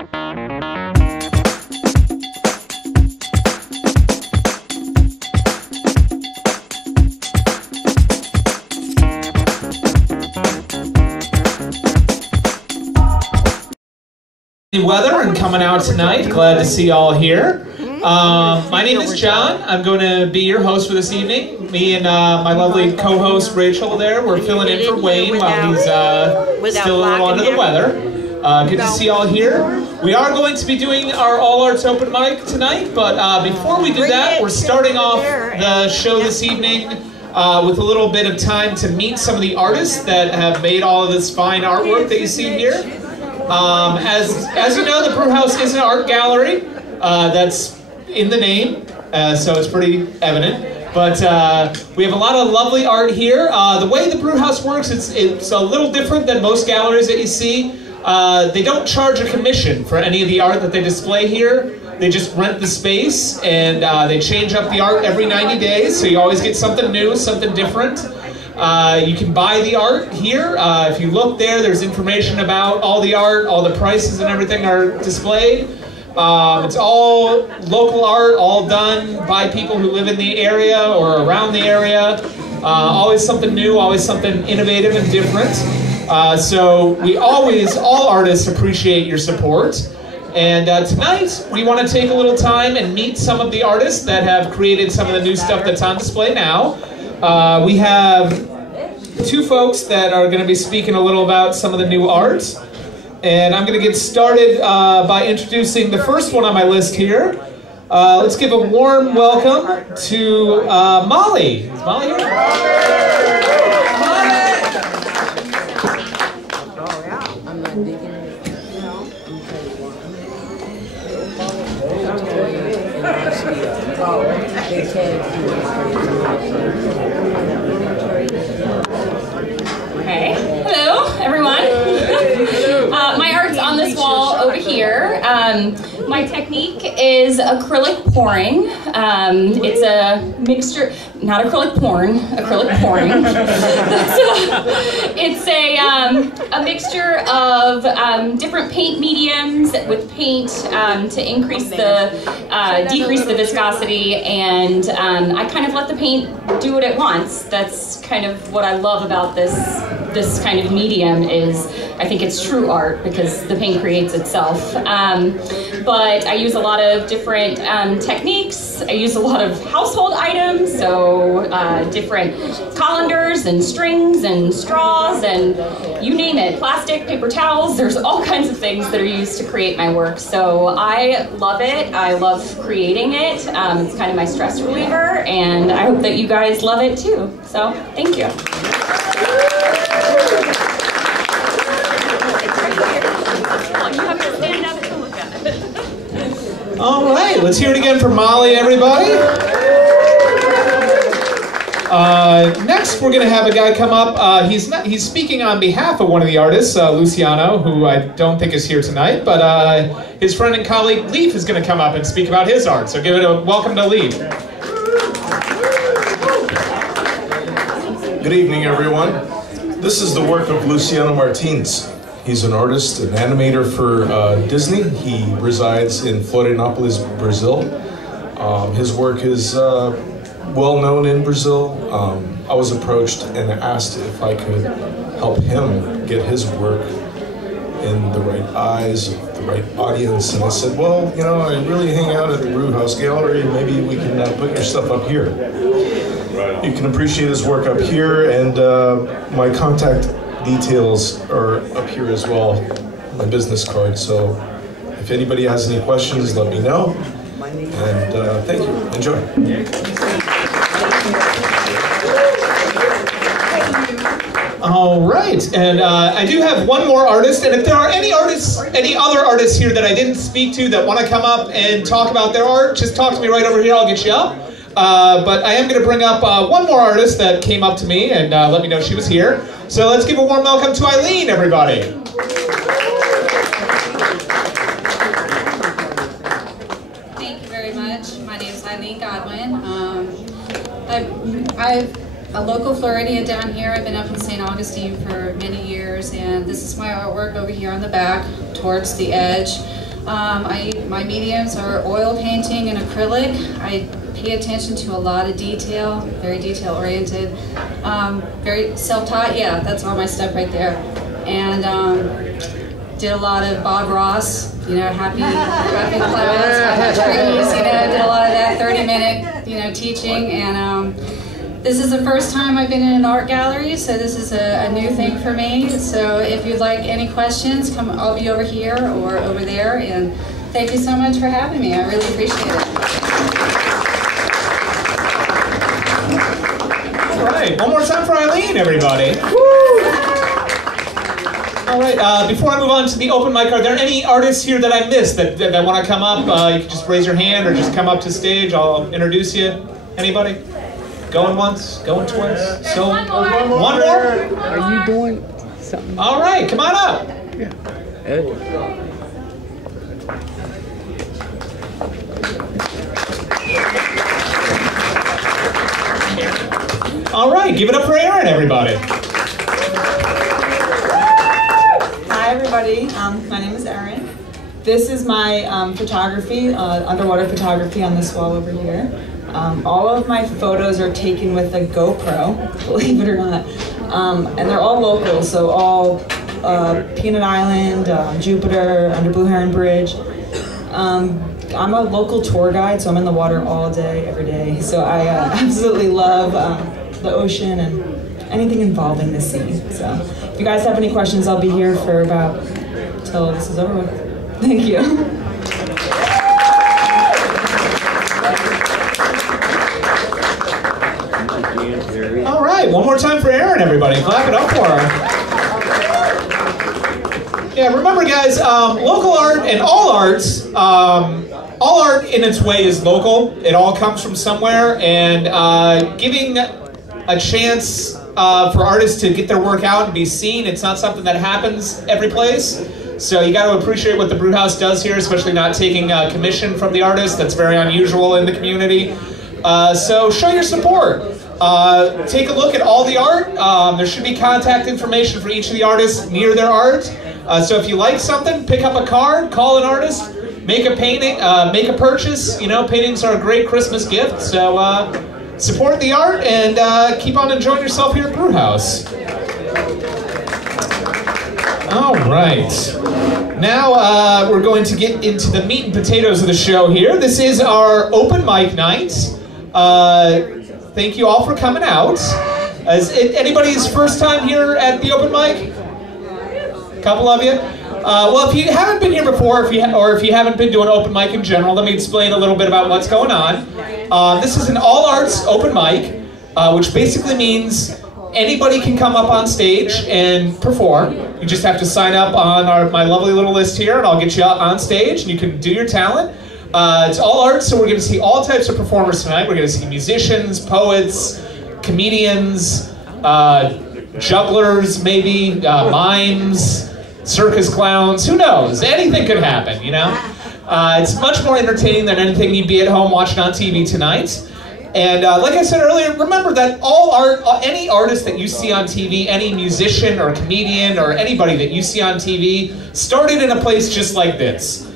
Weather and coming out tonight. Glad to see you all here. My name is John. I'm going to be your host for this evening. Me and my lovely co-host Rachel there. We're filling in for Wayne while he's still a little under the weather. Good to see you all here. We are going to be doing our All Arts Open Mic tonight, but before we do that, we're starting off the show this evening with a little bit of time to meet some of the artists that have made all of this fine artwork that you see here. As you know, the Brew House is an art gallery. That's in the name, so it's pretty evident. But we have a lot of lovely art here. The way the Brew House works, it's a little different than most galleries that you see. They don't charge a commission for any of the art that they display here. They just rent the space, and they change up the art every 90 days, so you always get something new, something different. You can buy the art here. If you look there, there's information about all the art, all the prices and everything are displayed. It's all local art, all done by people who live in the area or around the area. Always something new, always something innovative and different. So we always, all artists appreciate your support. And tonight, we want to take a little time and meet some of the artists that have created some of the new stuff that's on display now. We have two folks that are going to be speaking a little about some of the new art. And I'm going to get started by introducing the first one on my list here. Let's give a warm welcome to Molly. Is Molly here? Hey, hello everyone. My art's on this wall over here. My technique is acrylic pouring. It's a mixture, not acrylic porn, acrylic pouring. It's a mixture of different paint mediums with paint to increase decrease the viscosity, and I kind of let the paint do what it wants. That's kind of what I love about this kind of medium is I think it's true art because the paint creates itself. But I use a lot of different techniques. I use a lot of household items, so different colanders and strings and straws and you name it, plastic, paper towels, there's all kinds of things that are used to create my work. So I love it. I love creating it. It's kind of my stress reliever, and I hope that you guys love it too. So thank you. You have to stand up to look at it. All right, let's hear it again for Molly, everybody. Next, we're going to have a guy come up. He's speaking on behalf of one of the artists, Luciano, who I don't think is here tonight, but his friend and colleague Leaf is going to come up and speak about his art. So give it a welcome to Leaf. Good evening, everyone. This is the work of Luciano Martins. He's an artist, an animator for Disney. He resides in Florianópolis, Brazil. His work is well known in Brazil. I was approached and asked if I could help him get his work in the right eyes of the right audience. And I said, well, you know, I really hang out at the Brew House Gallery. Maybe we can put your stuff up here. You can appreciate his work up here, and my contact details are up here as well, my business card. So if anybody has any questions, let me know. And thank you. Enjoy. All right, and I do have one more artist, and if there are any other artists here that I didn't speak to that want to come up and talk about their art, just talk to me right over here, I'll get you up. But I am going to bring up one more artist that came up to me and let me know she was here. So let's give a warm welcome to Eileen, everybody. Thank you very much. My name is Eileen Godwin. I'm a local Floridian down here. I've been up in St. Augustine for many years, and this is my artwork over here on the back towards the edge. My mediums are oil painting and acrylic. I pay attention to a lot of detail, very detail oriented, very self-taught. Yeah, that's all my stuff right there. And did a lot of Bob Ross, you know, happy clouds, happy trees, you know, did a lot of that 30-minute, you know, teaching. And this is the first time I've been in an art gallery, so this is a new thing for me. So if you'd like any questions, come. I'll be over here or over there. And thank you so much for having me. I really appreciate it. All right, one more time for Eileen, everybody. Woo! All right, before I move on to the open mic, are there any artists here that I missed that want to come up? You can just raise your hand or just come up to stage. I'll introduce you. Anybody? Going once, going twice. So one more. Are you doing something? All right, come on up. Yeah. All right, give it up for Aaron, everybody. Hi, everybody. My name is Erin. This is my photography, underwater photography on this wall over here. All of my photos are taken with a GoPro, believe it or not. And they're all local, so all Peanut Island, Jupiter, under Blue Heron Bridge. I'm a local tour guide, so I'm in the water all day, every day. So I absolutely love the ocean and anything involving the sea. So if you guys have any questions, I'll be here for about till this is over with. Thank you. All right, one more time for Aaron, everybody. Clap it up for her. Yeah, remember, guys, local art and all arts, all art in its way is local. It all comes from somewhere, and giving a chance for artists to get their work out and be seen, it's not something that happens every place. So you got to appreciate what the Brew House does here, especially not taking commission from the artist. That's very unusual in the community. So show your support. Take a look at all the art. There should be contact information for each of the artists near their art. So if you like something, pick up a card, call an artist, make a painting, make a purchase. You know, paintings are a great Christmas gift. So support the art and keep on enjoying yourself here at Brew House. All right. Now we're going to get into the meat and potatoes of the show here. This is our open mic night. Thank you all for coming out. Is it anybody's first time here at the open mic? A couple of you? Well, if you haven't been here before, or if you haven't been to an open mic in general, let me explain a little bit about what's going on. This is an all arts open mic, which basically means anybody can come up on stage and perform. You just have to sign up on my lovely little list here, and I'll get you on stage, and you can do your talent. It's all arts, so we're going to see all types of performers tonight. We're going to see musicians, poets, comedians, jugglers, maybe, mimes, circus clowns. Who knows? Anything could happen, you know? It's much more entertaining than anything you'd be at home watching on TV tonight. And like I said earlier, remember that all art, any artist that you see on TV, any musician or comedian or anybody that you see on TV started in a place just like this.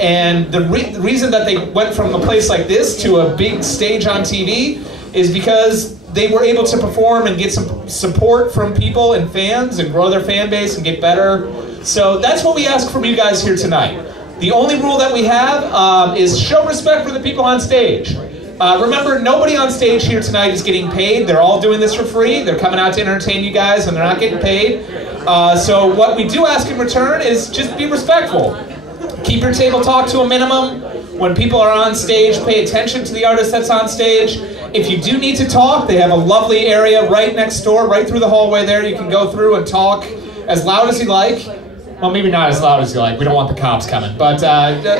And the reason that they went from a place like this to a big stage on TV is because they were able to perform and get some support from people and fans and grow their fan base and get better. So that's what we ask from you guys here tonight. The only rule that we have is show respect for the people on stage. Remember, nobody on stage here tonight is getting paid. They're all doing this for free. They're coming out to entertain you guys and they're not getting paid. So what we do ask in return is just be respectful. Keep your table talk to a minimum. When people are on stage, pay attention to the artist that's on stage. If you do need to talk, they have a lovely area right next door, right through the hallway there. You can go through and talk as loud as you like. Well, maybe not as loud as you like. We don't want the cops coming. But,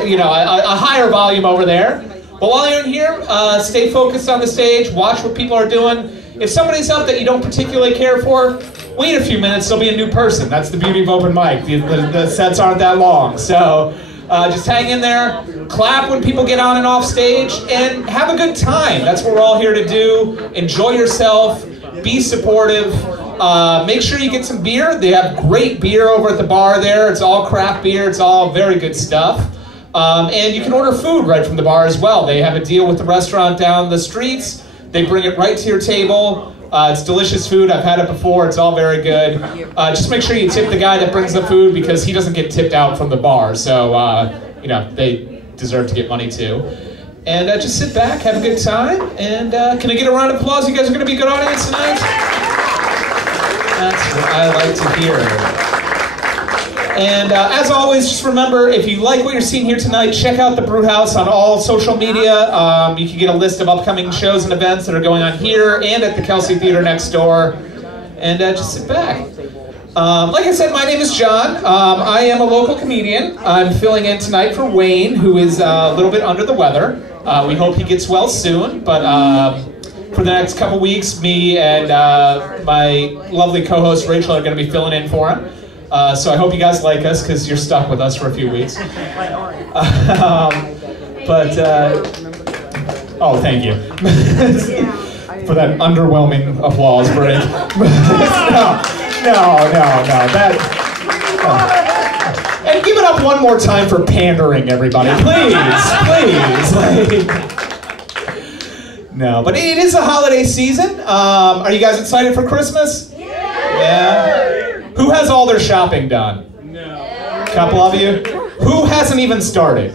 you know, a higher volume over there. But while you're in here, stay focused on the stage. Watch what people are doing. If somebody's up that you don't particularly care for, wait a few minutes. They'll be a new person. That's the beauty of open mic. The sets aren't that long. So just hang in there. Clap when people get on and off stage. And have a good time. That's what we're all here to do. Enjoy yourself. Be supportive. Make sure you get some beer. They have great beer over at the bar there. It's all craft beer. It's all very good stuff. And you can order food right from the bar as well. They have a deal with the restaurant down the streets. They bring it right to your table. It's delicious food. I've had it before. It's all very good. Just make sure you tip the guy that brings the food because he doesn't get tipped out from the bar. So, you know, they deserve to get money too. And just sit back, have a good time. And can I get a round of applause? You guys are going to be a good audience tonight? That's what I like to hear. And as always, just remember, if you like what you're seeing here tonight, check out the Brew House on all social media. You can get a list of upcoming shows and events that are going on here and at the Kelsey Theater next door. And just sit back. Like I said, my name is John. I am a local comedian. I'm filling in tonight for Wayne, who is a little bit under the weather. We hope he gets well soon, but for the next couple weeks, me and my lovely co-host Rachel are going to be filling in for him. So I hope you guys like us, because you're stuck with us for a few weeks. Oh, thank you. For that underwhelming applause break. No. And give it up one more time for pandering, everybody. Please. No, but it is a holiday season. Are you guys excited for Christmas? Yeah. Who has all their shopping done? No. Couple of you? Who hasn't even started?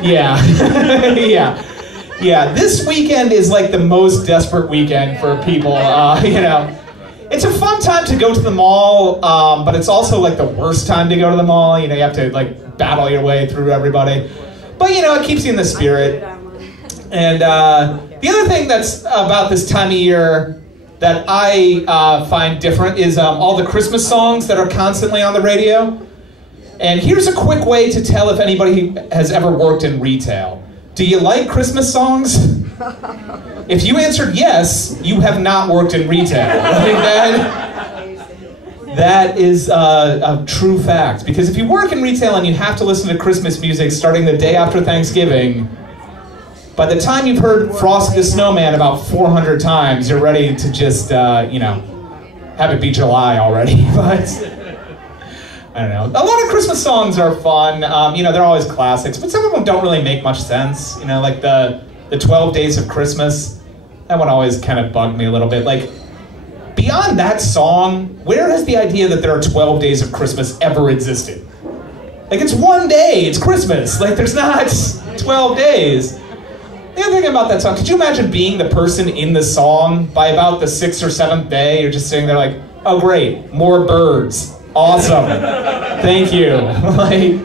Yeah. Yeah, this weekend is like the most desperate weekend for people, you know. It's a fun time to go to the mall, but it's also like the worst time to go to the mall. You know, you have to like battle your way through everybody. But you know, it keeps you in the spirit. And the other thing that's about this time of year that I find different is all the Christmas songs that are constantly on the radio. And here's a quick way to tell if anybody has ever worked in retail. Do you like Christmas songs? If you answered yes, you have not worked in retail. That is a true fact. Because if you work in retail and you have to listen to Christmas music starting the day after Thanksgiving, by the time you've heard Frosty the Snowman about 400 times, you're ready to just, you know, have it be July already. But I don't know. A lot of Christmas songs are fun. You know, they're always classics, but some of them don't really make much sense. You know, like the 12 Days of Christmas. That one always kind of bugged me a little bit. Like, beyond that song, where has the idea that there are 12 days of Christmas ever existed? Like, it's one day, it's Christmas. Like, there's not 12 days. The other thing about that song, could you imagine being the person in the song by about the 6th or 7th day? You're just sitting there like, oh great, more birds. Awesome. Thank you. Like,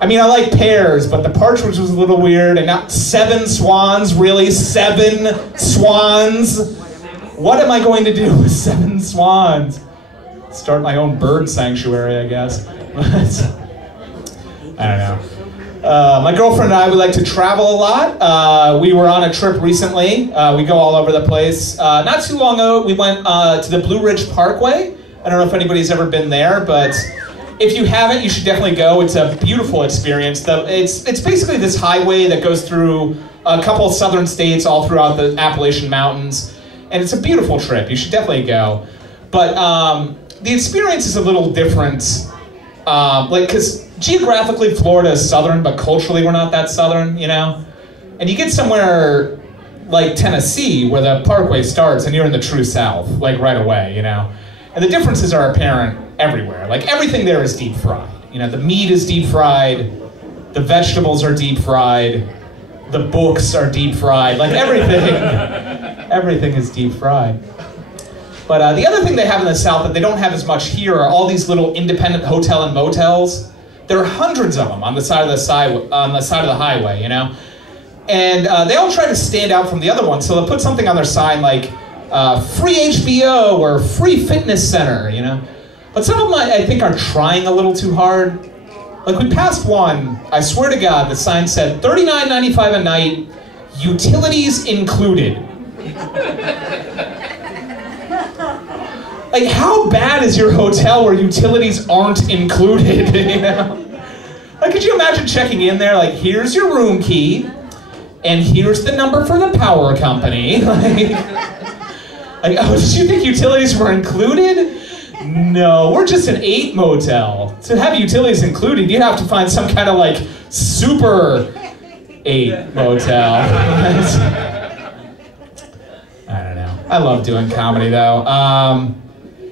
I mean, I like pears, but the partridge was a little weird. And now 7 swans, really? 7 swans? What am I going to do with 7 swans? Start my own bird sanctuary, I guess. I don't know. My girlfriend and I, we like to travel a lot. We were on a trip recently. We go all over the place. Not too long ago, we went to the Blue Ridge Parkway. I don't know if anybody's ever been there, but if you haven't, you should definitely go. It's a beautiful experience. It's basically this highway that goes through a couple of southern states all throughout the Appalachian Mountains, and it's a beautiful trip. You should definitely go. But the experience is a little different, like, because geographically Florida is southern, but culturally we're not that southern, you know? And you get somewhere like Tennessee where the parkway starts and you're in the true south, like right away, you know? And the differences are apparent everywhere. Like, everything there is deep fried. You know, the meat is deep fried, the vegetables are deep fried, the books are deep fried, like everything is deep fried. But the other thing they have in the South that they don't have as much here are all these little independent hotel and motels. There are hundreds of them on the side of the highway, you know? And they all try to stand out from the other ones, so they'll put something on their sign like, free HBO or free fitness center, you know? But some of them, I think, are trying a little too hard. Like, we passed one, I swear to God, the sign said $39.95 a night, utilities included. Like, how bad is your hotel where utilities aren't included, you know? Like, could you imagine checking in there, like, here's your room key, and here's the number for the power company. Like, oh, did you think utilities were included? No, we're just an 8 motel. To have utilities included, you have to find some kind of like super 8 motel. I don't know. I love doing comedy though.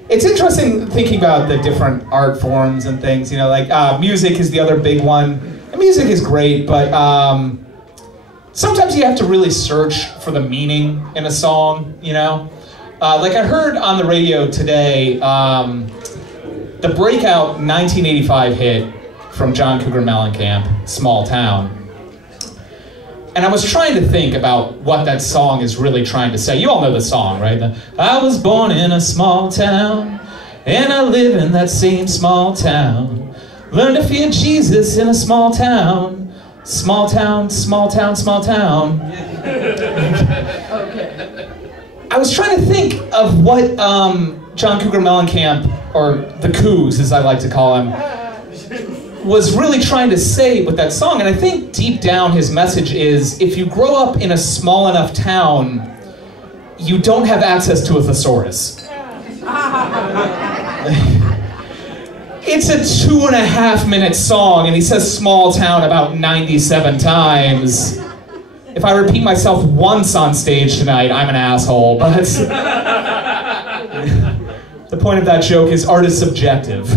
It's interesting thinking about the different art forms and things, you know, like music is the other big one. And music is great, but sometimes you have to really search for the meaning in a song, you know? Like I heard on the radio today, the breakout 1985 hit from John Cougar Mellencamp, Small Town. And I was trying to think about what that song is really trying to say. You all know the song, right? I was born in a small town, and I live in that same small town. Learned to fear Jesus in a small town. Small town, small town, small town. Okay. I was trying to think of what John Cougar Mellencamp, or the Coos as I like to call him, was really trying to say with that song. And I think deep down his message is, if you grow up in a small enough town, you don't have access to a thesaurus. It's a 2.5-minute song, and he says small town about 97 times. If I repeat myself once on stage tonight, I'm an asshole, but the point of that joke is art is subjective.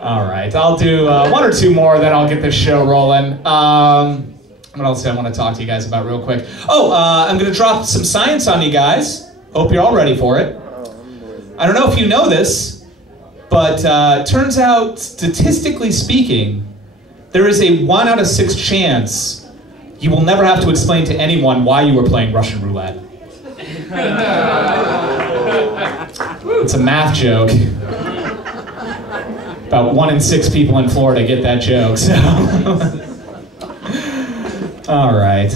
All right, I'll do 1 or 2 more, then I'll get this show rolling. What else do I want to talk to you guys about real quick? Oh, I'm going to drop some science on you guys. Hope you're all ready for it. I don't know if you know this, but turns out, statistically speaking, there is a 1 out of 6 chance you will never have to explain to anyone why you were playing Russian roulette. It's a math joke. About 1 in 6 people in Florida get that joke, so. All right.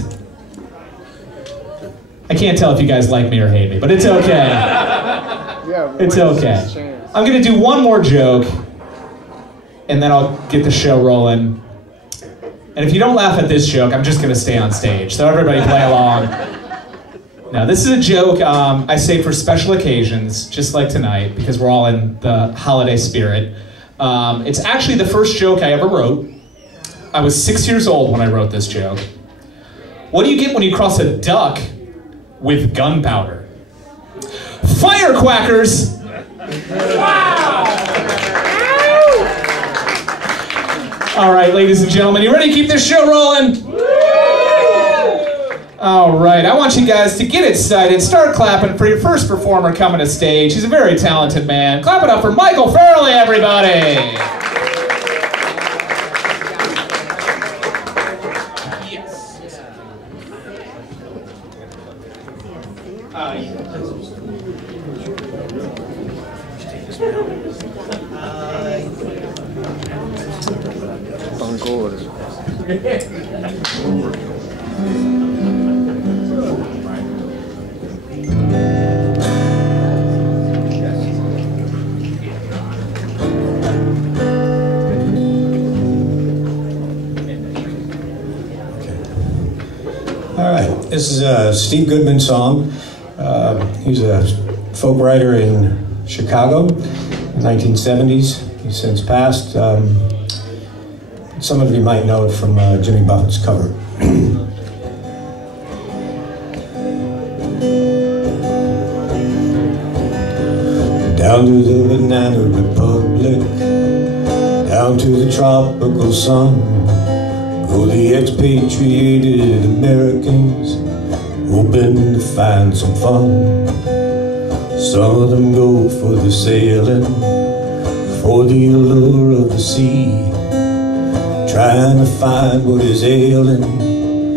I can't tell if you guys like me or hate me, but it's okay. It's okay. I'm gonna do 1 more joke, and then I'll get the show rolling. And if you don't laugh at this joke, I'm just gonna stay on stage, so everybody play along. Now, this is a joke I say for special occasions, just like tonight, because we're all in the holiday spirit. It's actually the first joke I ever wrote. I was 6 years old when I wrote this joke. What do you get when you cross a duck with gunpowder? Firecrackers! Wow! All right, ladies and gentlemen, you ready to keep this show rolling? All right, I want you guys to get excited. Start clapping for your first performer coming to stage. He's a very talented man. Clap it up for Michael Farrelly, everybody. Yes. This is a Steve Goodman song. He's a folk writer in Chicago, 1970s. He's since passed. Some of you might know it from Jimmy Buffett's cover. Down to the Banana Republic, down to the tropical sun, go the expatriated Americans, hoping to find some fun. Some of them go for the sailing, for the allure of the sea, trying to find what is ailing,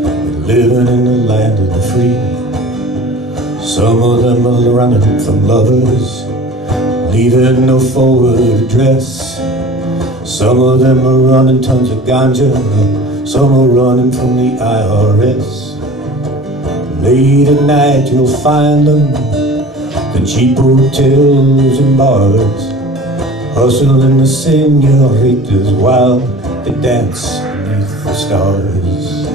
but living in the land of the free. Some of them are running from lovers, leaving no forward address. Some of them are running tons of ganja, some are running from the IRS. Late at night you'll find them, the cheap hotels and bars, hustling the senoritas while they dance beneath the stars.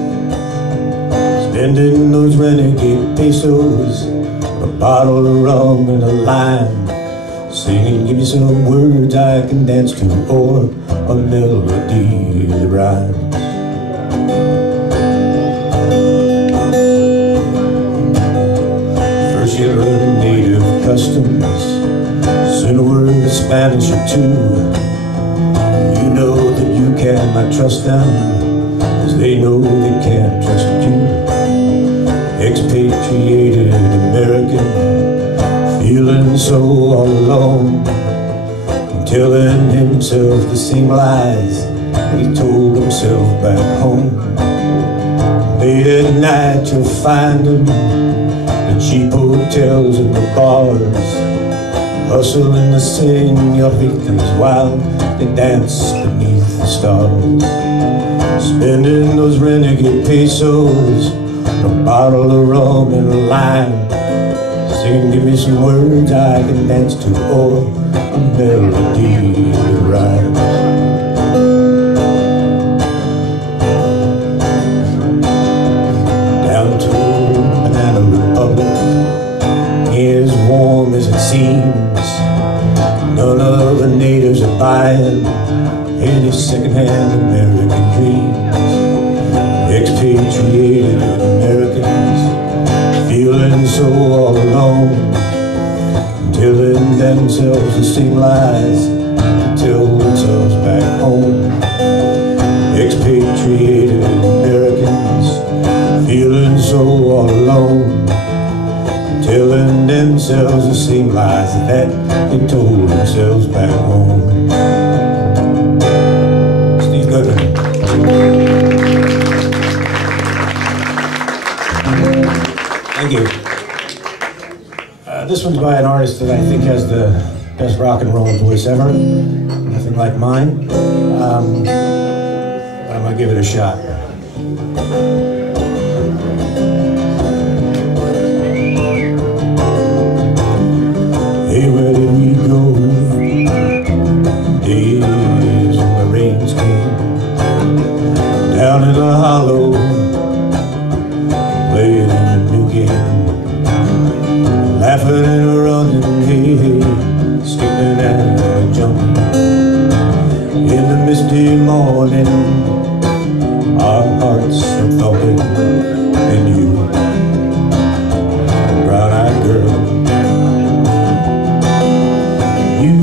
Spending those renegade pesos, but bottle of rum and a lime, singing, give me some words I can dance to, or a melody that rhymes. First you learn native customs, soon a word of Spanish or two. You know that you cannot trust them, as they know they can't trust you. Expatriated American, feeling so all alone, telling himself the same lies that he told himself back home. Late at night you'll find him, the cheap hotels and the bars, hustling to sing señoritas while they dance beneath the stars, spending those renegade pesos, a bottle of rum and a lime, singing, give me some words I can dance to, or a melody that rhymes. Down to Banana Republic, ain't as warm as it seems. None of the natives are buying any secondhand American dreams. Expatriated Americans, feeling so all alone, telling themselves the same lies they tell themselves back home. Expatriated Americans, feeling so all alone, telling themselves the same lies that they told themselves back home. Steve Goodman. Thank you. This one's by an artist that I think has the best rock and roll voice ever. Nothing like mine. But I'm gonna give it a shot. Hey, where did we go? Days when the rains came down in the hollow, playing a new game, laughing and running, hey, hey, skipping and jumping. In the misty morning, our hearts are thumping, and you, brown-eyed girl, you,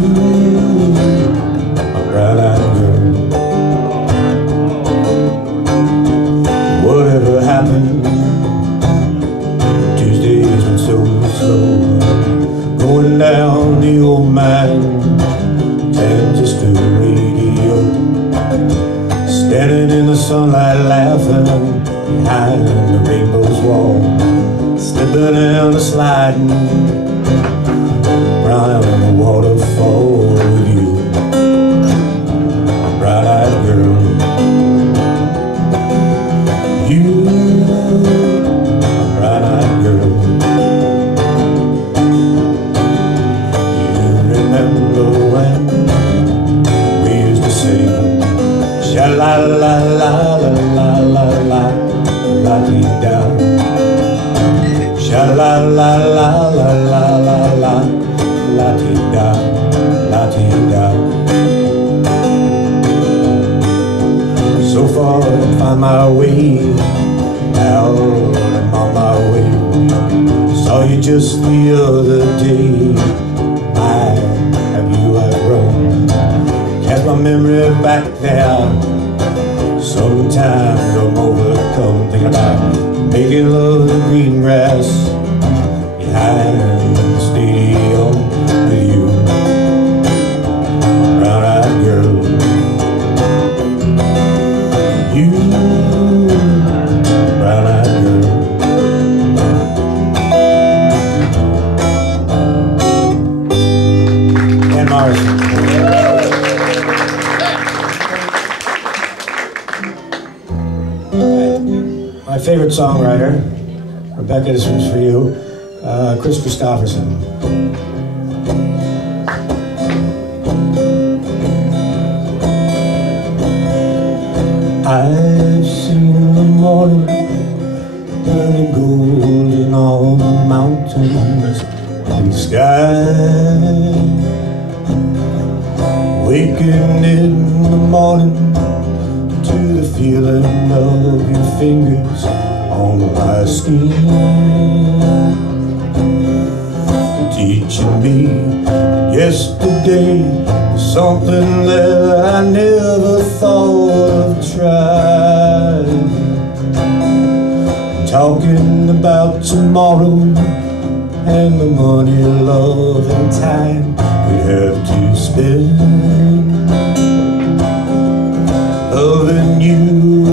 my brown-eyed girl. Whatever happened, Tuesdays went so slow, going down the old mine, transistor radio, standing in the sunlight laughing behind the rainbow's wall, slipping down the sliding, round the waterfall with you, bright-eyed girl. You, bright-eyed girl. You remember when we used to sing sha-la-la-la-la-la-la-la, la-dee-da, sha-la-la-la-la-la-la-la, la-dee-da, la-dee-da. So far to find my way, now I'm on my way. Saw you just the other day, have you outgrown? Cast my memory back there. Sometimes I'm overcome, thinking about making love the green grass behind the stadium with you, brown-eyed girl. You, brown-eyed girl. And Morrison. My favorite songwriter, Rebecca, this one's for you, Chris Christopherson. I've seen the morning turning golden on the mountains and sky. Waking in the morning to the feeling of your fingers on my skin, teaching me yesterday something that I never thought of trying. Talking about tomorrow and the money, love, and time we have to spend. Loving you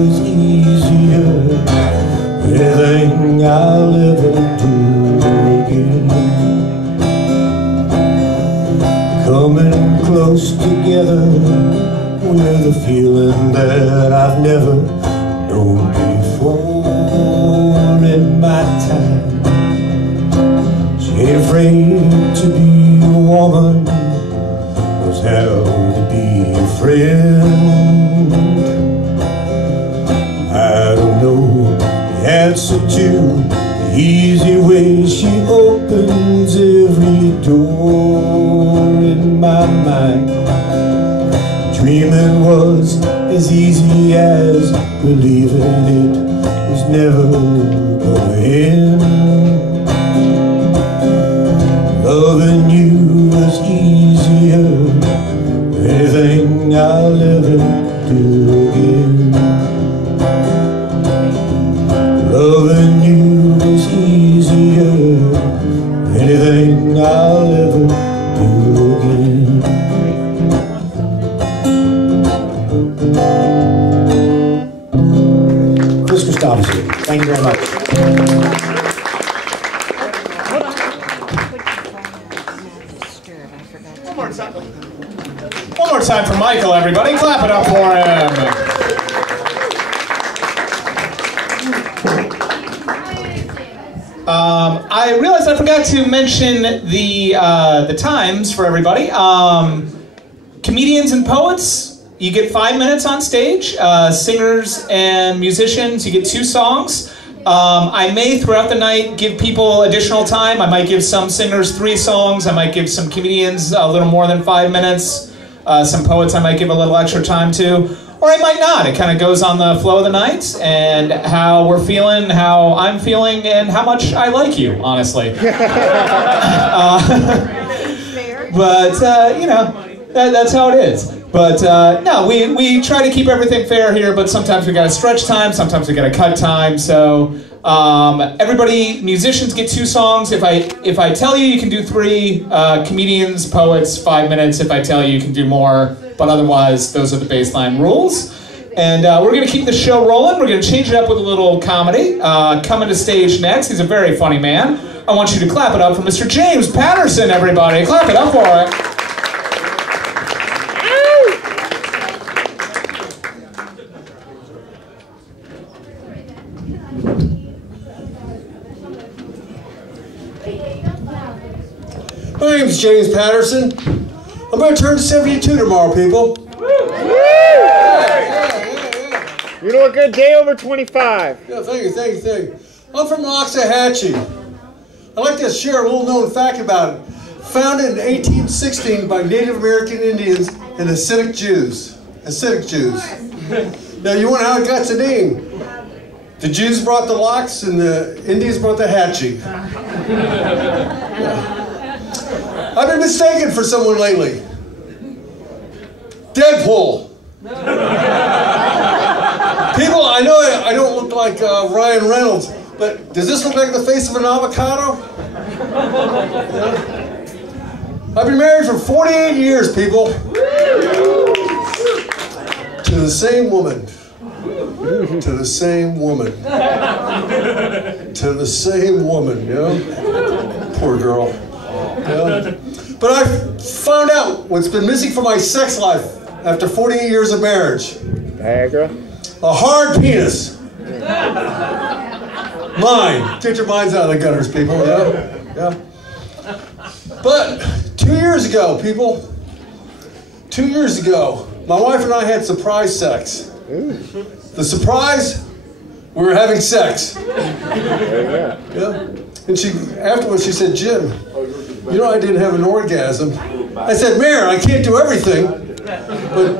is easier than anything I'll ever do again. Coming close together with a feeling that I've never known before in my time. She ain't afraid to be a woman, knows how to be a friend. I don't know the answer to the easy way she opens every door in my mind. Dreaming was as easy as believing it was never gonna end. Loving you is easier than anything I'll ever do again. Loving you is easier than anything I'll ever do again. Chris Christopherson, thank you very much. One more time for Michael, everybody. Clap it up for him. I realized I forgot to mention the times for everybody. Comedians and poets, you get 5 minutes on stage. Singers and musicians, you get 2 songs. I may, throughout the night, give people additional time. I might give some singers 3 songs. I might give some comedians a little more than 5 minutes. Some poets I might give a little extra time to. Or I might not. It kind of goes on the flow of the night and how we're feeling, how I'm feeling, and how much I like you, honestly. But, you know, that's how it is. But no, we try to keep everything fair here, but sometimes we gotta stretch time, sometimes we gotta cut time. So everybody, musicians get 2 songs. If I tell you, you can do 3. Comedians, poets, 5 minutes. If I tell you, you can do more. But otherwise, those are the baseline rules. And we're gonna keep the show rolling. We're gonna change it up with a little comedy. Coming to stage next, he's a very funny man. I want you to clap it up for Mr. James Patterson, everybody. Clap it up for it. My name's James Patterson. I'm going to turn 72 tomorrow, people. You know, a good day over 25. Yeah, thank you. I'm from Waxahachie. I'd like to share a little known fact about it. Founded in 1816 by Native American Indians and Hasidic Jews. Now, you wonder how it got its name? The Jews brought the locks and the Indians brought the hatchie. I've been mistaken for someone lately. Deadpool. People, I know I don't look like Ryan Reynolds, but does this look like the face of an avocado? Yeah. I've been married for 48 years, people. To the same woman. To the same woman. To the same woman, you know? Poor girl. Yeah. But I found out what's been missing from my sex life after 48 years of marriage. Viagra? A hard penis. Mine. Get your minds out of the gutters, people. Yeah. But 2 years ago, people, 2 years ago, my wife and I had surprise sex. The surprise, we were having sex. Yeah. And afterwards she said, Jim, you know I didn't have an orgasm. I said, Mayor, I can't do everything, but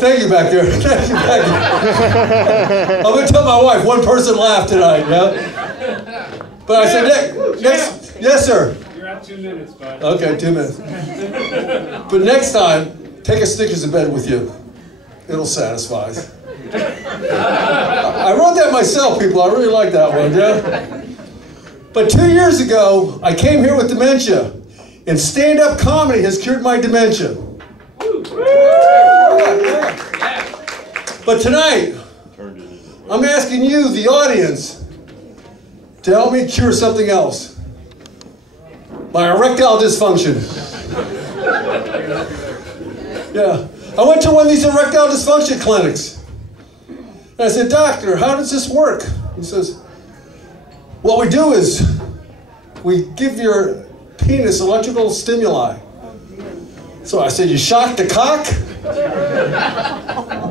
thank you back there. Thank you back there. I'm going to tell my wife, one person laughed tonight, yeah? But I said, next, yes, sir. You're at 2 minutes, bud. Okay, 2 minutes. But next time, take a Snickers to bed with you. It'll satisfy. I wrote that myself, people. I really like that one, yeah? But 2 years ago, I came here with dementia, and stand-up comedy has cured my dementia. But tonight, I'm asking you, the audience, to help me cure something else. My erectile dysfunction. Yeah. I went to one of these erectile dysfunction clinics. And I said, doctor, how does this work? He says, what we do is we give your penis electrical stimuli. So I said, you shocked the cock?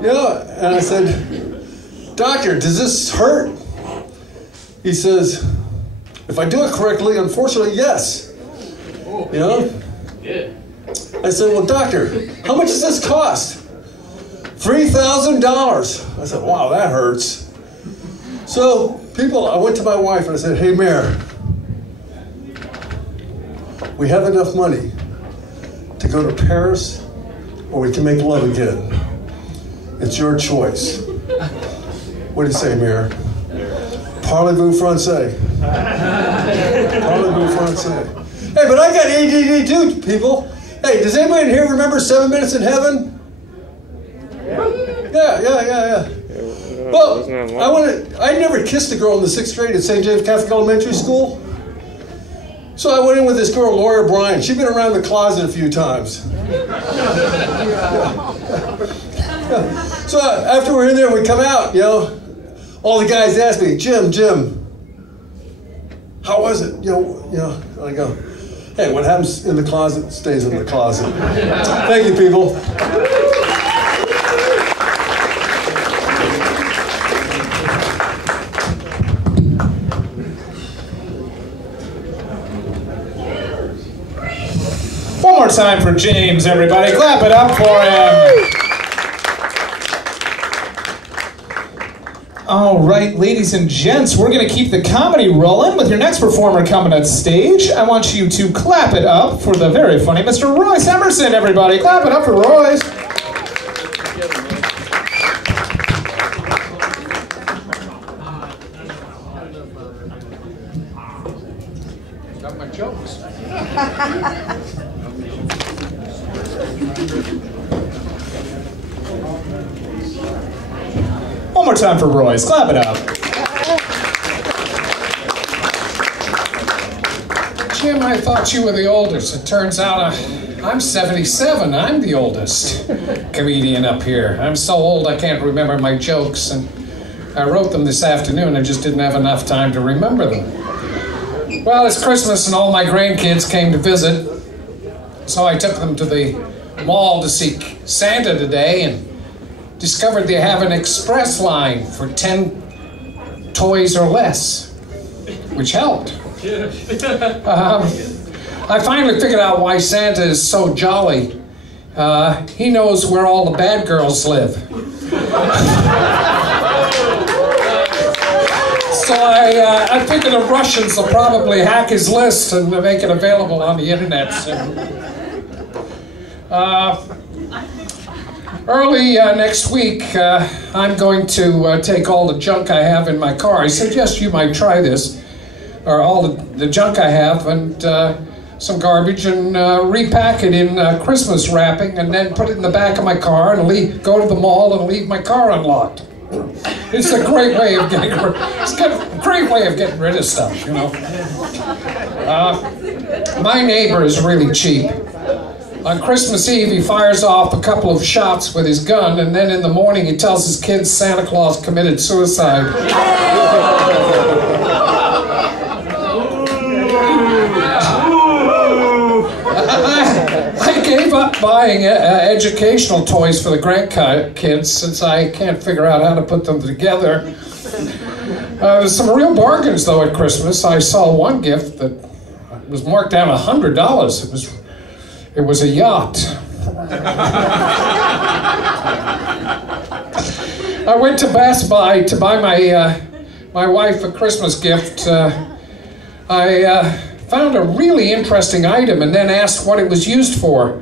Yeah. And I said, doctor, does this hurt? He says, if I do it correctly, unfortunately, yes. You know? Yeah. I said, well, doctor, how much does this cost? $3,000. I said, wow, that hurts. So, people, I went to my wife and I said, hey, Mayor, we have enough money to go to Paris or we can make love again. It's your choice. What do you say, Mayor? Parlez-vous français? Parlez-vous français? Hey, but I got ADD too, people. Hey, does anybody in here remember 7 Minutes in Heaven? Yeah. Well, I never kissed a girl in the 6th grade at St. James Catholic Elementary School. So I went in with this girl, Laura Bryan. She'd been around the closet a few times. So after we're in there, we come out, you know, all the guys ask me, Jim, how was it? You know, and I go, hey, what happens in the closet stays in the closet. Thank you, people. One more time for James, everybody. Clap it up for him. All right, ladies and gents, we're going to keep the comedy rolling with your next performer coming on stage. I want you to clap it up for the very funny Mr. Royce Emerson, everybody. Clap it up for Royce. Got my jokes. One more time for Royce. Clap it up. Jim, I thought you were the oldest. It turns out I'm 77. I'm the oldest comedian up here. I'm so old I can't remember my jokes, and I wrote them this afternoon. I just didn't have enough time to remember them. Well, it's Christmas and all my grandkids came to visit, so I took them to the mall to see Santa today and discovered they have an express line for 10 toys or less, which helped. I finally figured out why Santa is so jolly. He knows where all the bad girls live. So I figured the Russians will probably hack his list and make it available on the internet soon. Early next week, I'm going to take all the junk I have in my car. I suggest you might try this, or all the junk I have, and some garbage, and repack it in Christmas wrapping, and then put it in the back of my car, and go to the mall and leave my car unlocked. It's a great way of getting rid of stuff, you know. My neighbor is really cheap. On Christmas Eve, he fires off a couple of shots with his gun, and then in the morning he tells his kids Santa Claus committed suicide. I gave up buying educational toys for the grandkids since I can't figure out how to put them together. There's some real bargains though at Christmas. I saw one gift that was marked down $100. It was a yacht. I went to Best Buy to buy my wife a Christmas gift. I found a really interesting item and then asked what it was used for.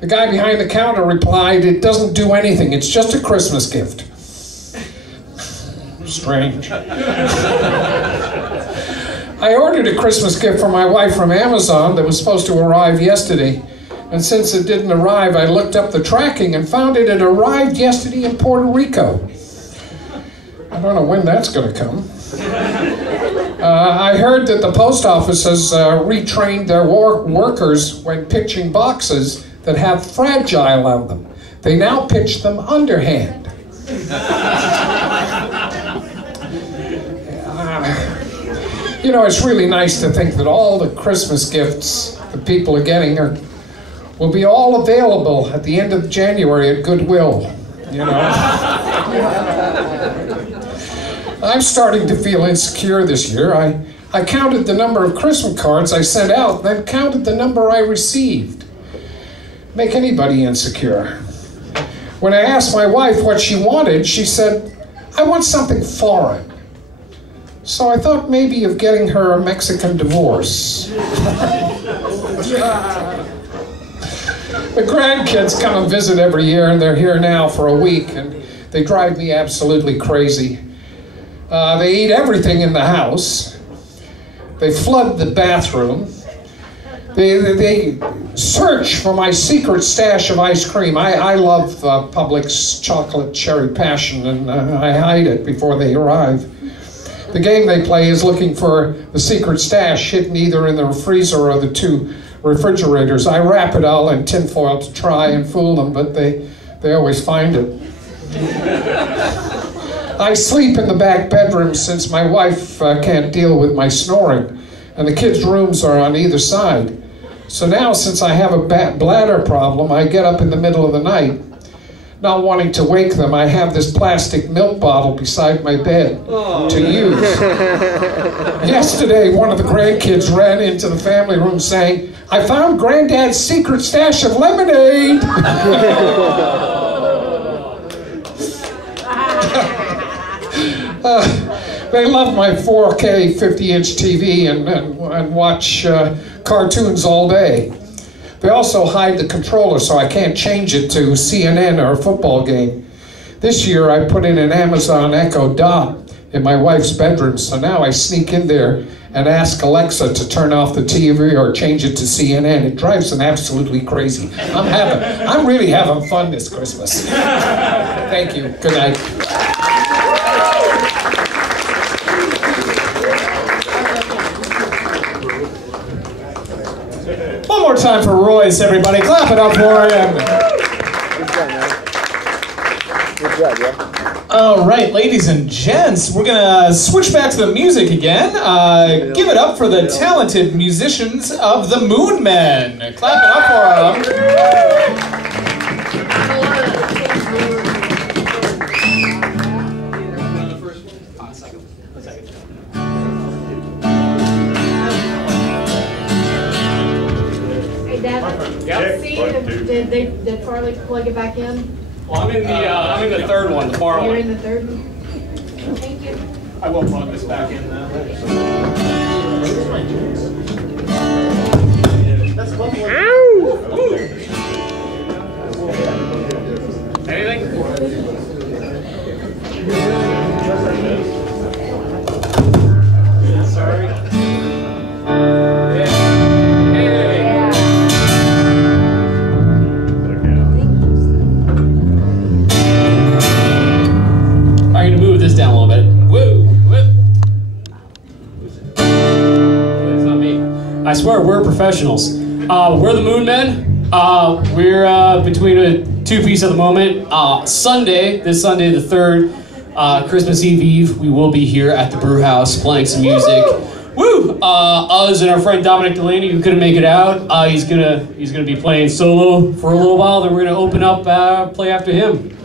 The guy behind the counter replied, "It doesn't do anything, it's just a Christmas gift." Strange. I ordered a Christmas gift for my wife from Amazon that was supposed to arrive yesterday. And since it didn't arrive, I looked up the tracking and found it had arrived yesterday in Puerto Rico. I don't know when that's going to come. I heard that the post office has retrained their workers when pitching boxes that have fragile on them. They now pitch them underhand. You know, it's really nice to think that all the Christmas gifts that people are getting will be all available at the end of January at Goodwill, you know. I'm starting to feel insecure this year. I counted the number of Christmas cards I sent out, then counted the number I received. Make anybody insecure. When I asked my wife what she wanted, she said, "I want something foreign." So I thought maybe of getting her a Mexican divorce. The grandkids come and visit every year, and they're here now for a week, and they drive me absolutely crazy. They eat everything in the house. They flood the bathroom. They search for my secret stash of ice cream. I love Publix chocolate cherry passion, and I hide it before they arrive. The game they play is looking for the secret stash hidden either in the freezer or the two refrigerators. I wrap it all in tinfoil to try and fool them, but they always find it. I sleep in the back bedroom since my wife can't deal with my snoring, and the kids' rooms are on either side. So now, since I have a bladder problem, I get up in the middle of the night. Not wanting to wake them, I have this plastic milk bottle beside my bed to use. Yesterday, one of the grandkids ran into the family room saying, "I found Granddad's secret stash of lemonade." They love my 4K 50-inch TV and watch cartoons all day. They also hide the controller so I can't change it to CNN or a football game. This year I put in an Amazon Echo Dot in my wife's bedroom, so now I sneak in there and ask Alexa to turn off the TV or change it to CNN. It drives them absolutely crazy. I'm really having fun this Christmas. Thank you. Good night. One more time for Royce, everybody. Clap it up for him. Good job, yeah. All right, ladies and gents, we're going to switch back to the music again. Give it up for the talented musicians of the Moon Men. Clap it up for them. Did Farley plug it back in? Well, I'm in the third one, the far one. You're in the third one? Thank you. I will plug this back in now. Anything? Sorry. Down a little bit. Woo! Whoop. It's not me. I swear, we're professionals. We're the Moon Men. We're between two pieces at the moment. This Sunday the 3rd, Christmas Eve, we will be here at the Brew House playing some music. Woo! Us and our friend Dominic Delaney, who couldn't make it out, he's gonna be playing solo for a little while. Then we're gonna open up, play after him.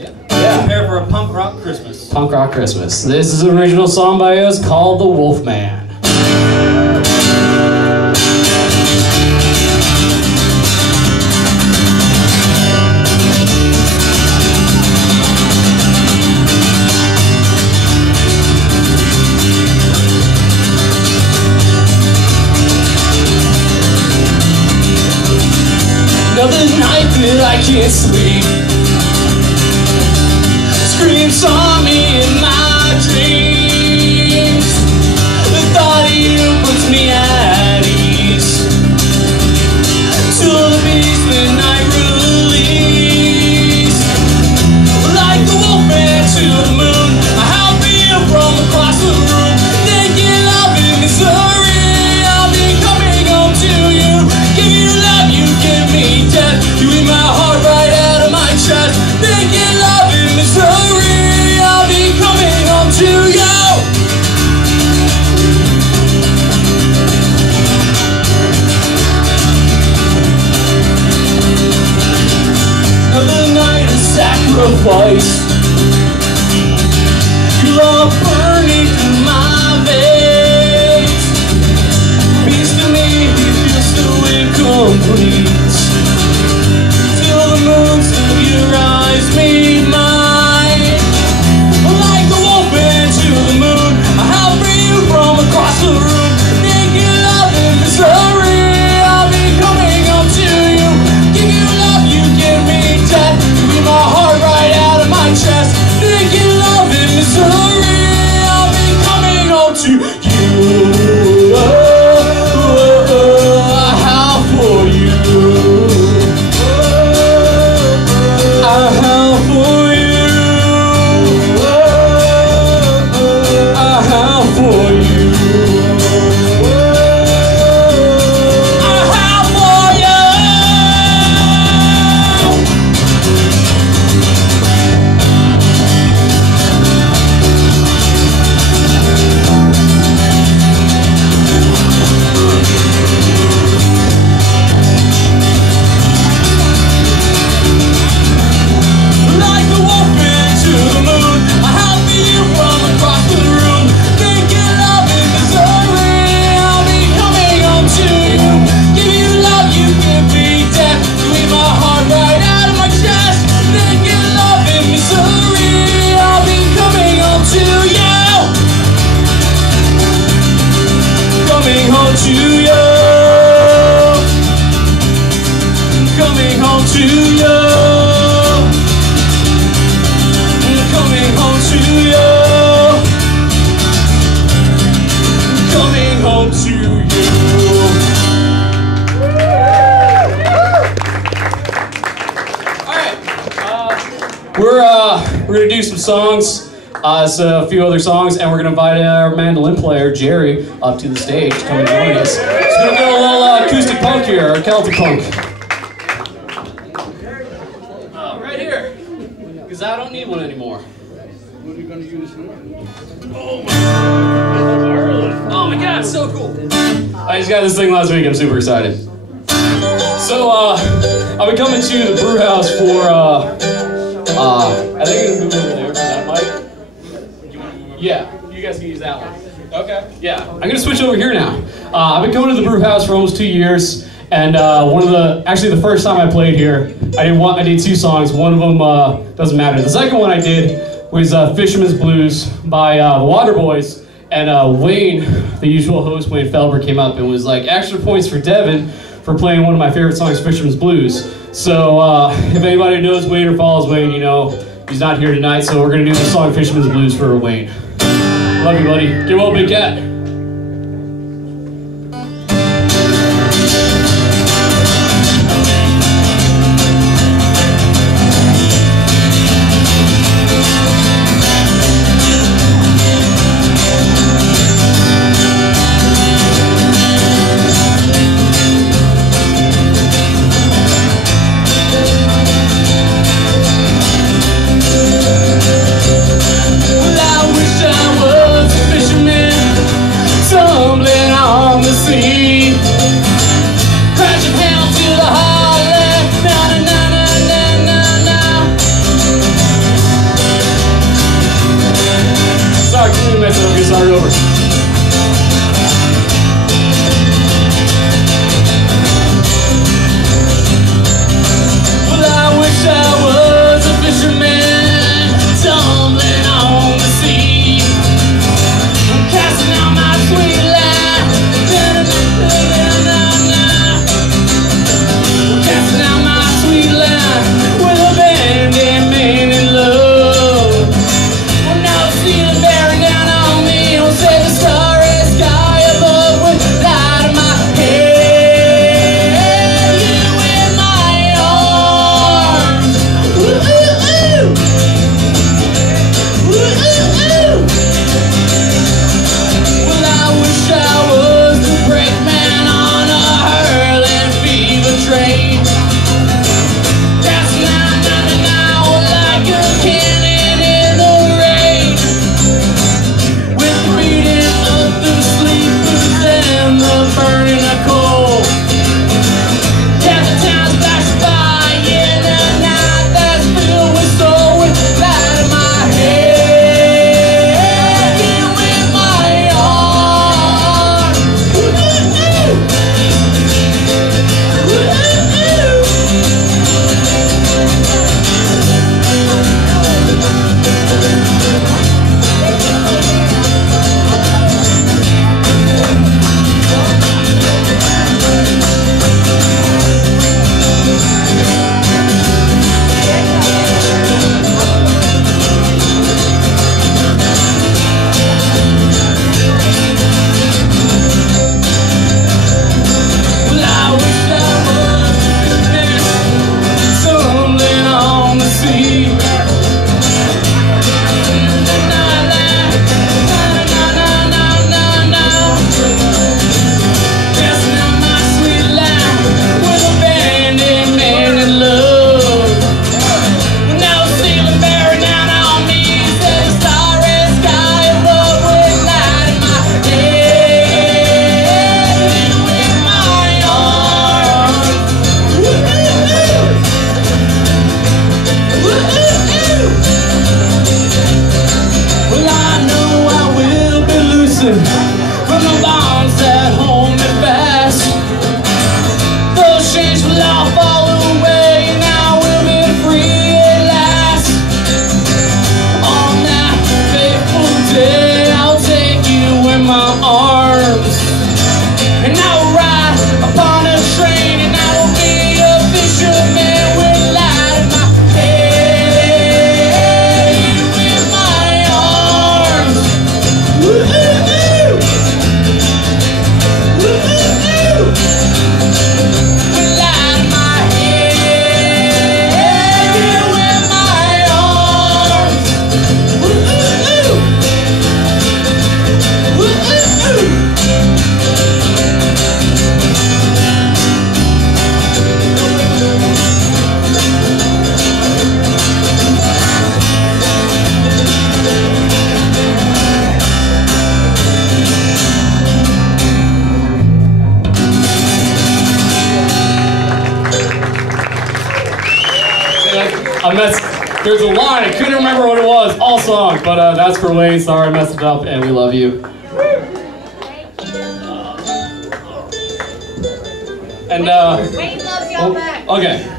Yeah. Prepare for a punk rock Christmas. Punk rock Christmas. This is an original song by us called The Wolfman. Another night that I can't sleep. Screams on me in my dreams. The thought of you puts me at ease. Till the beast midnight release. Like the wolfman to the moon, I howl for you from across the room. Naked love in misery, I'll be coming home to you. Give you love, you give me death. You eat my heart right out of my chest. Naked love in misery, I'll be coming home to you. Another night of sacrifice. Your love burning through my veins. Peace to me feels so incomplete. Till the moons of your eyes meet mine. Like the wolfman to the moon, I howl for you from across the room. Naked love in misery, I'll be coming home to you. Give you love, you give me death. You eat my heart right out of my chest. Naked love in misery, I'll be coming home to you. I howl for you. I howl for you. I howl for you. I howl for you. Like the wolfman to the moon, I howl for you from across the room. Naked love in misery, I'll be coming home to you. Give you love, you give me death. You eat my heart right out of my chest. Naked love in misery, I'll be coming home to you. Coming home to you. Coming home to you. Coming home to you. Coming home to you. All right. We're gonna do some songs. So a few other songs, and we're gonna invite our mandolin player Jerry up to the stage to come and join us. So we're gonna get a little acoustic punk here, or Celtic punk. Oh, right here, because I don't need one anymore. What are you going to use now? Oh my god, it's so cool. I just got this thing last week, I'm super excited. So, I've been coming to the brew house for, I think I'm gonna move over there for that mic. Yeah, you guys can use that one. Okay. Yeah, I'm gonna switch over here now. I've been coming to the brew house for almost 2 years, and actually the first time I played here, I did two songs. One of them doesn't matter. The second one I did was Fisherman's Blues by the Waterboys, and Wayne, the usual host, Wayne Felber, came up and was like, extra points for Devin for playing one of my favorite songs, Fisherman's Blues. So if anybody knows Wayne or follows Wayne, you know he's not here tonight, so we're gonna do the song Fisherman's Blues for Wayne. Love you, buddy. Get well, big cat. Well, I wish I was a fisherman. There's a line, I couldn't remember what it was, all song, but that's for Wayne. Sorry I messed it up, and we love you. And Wayne loves y'all back. Okay.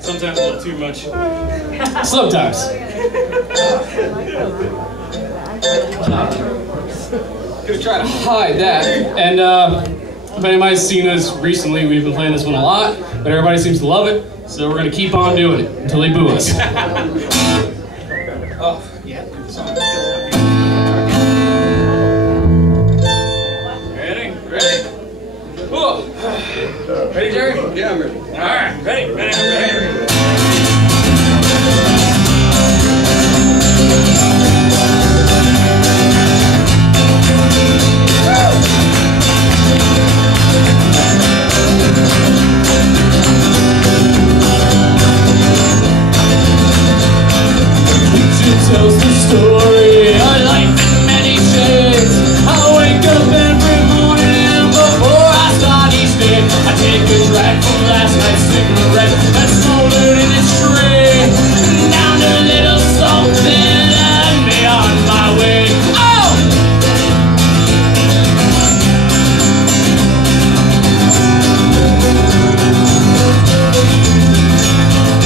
Sometimes a little too much. Sometimes. Gonna try to hide that. And if anybody's seen us recently, we've been playing this one a lot, but everybody seems to love it, so we're gonna keep on doing it until they boo us. Oh, yeah. Ready? Ready? Whoa. Ready, Jerry? Yeah, I'm ready. All right, ready, ready, ready. Tells the story of life in many shades. I wake up every morning and before I start each day, I take a drag from last night's cigarette that's smoldered in its tray. Down a little something and me on my way. Oh!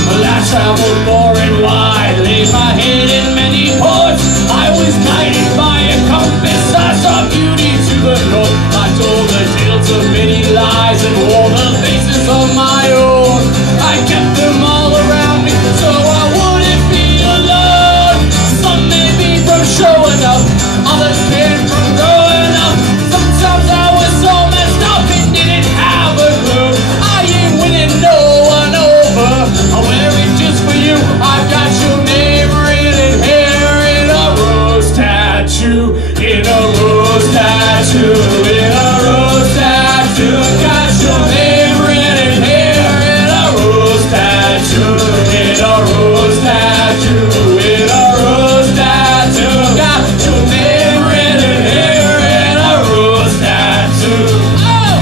Well, I traveled far and wide, laid my head in many ports. I was guided by a compass, I saw beauty to the north. I told the tales of many lies and wore the faces of my own. I kept them all around me so I wouldn't be alone. Some may be from showing up, others came from growing up. Sometimes I was so messed up and didn't have a clue. I ain't winning no one over. I'll wear it just for you. I've got your name written here in a rose tattoo. In a rose tattoo. In a rose tattoo. Got your name written here in a rose tattoo. In a rose tattoo. In a rose tattoo. Got your name written here in a rose tattoo. Oh!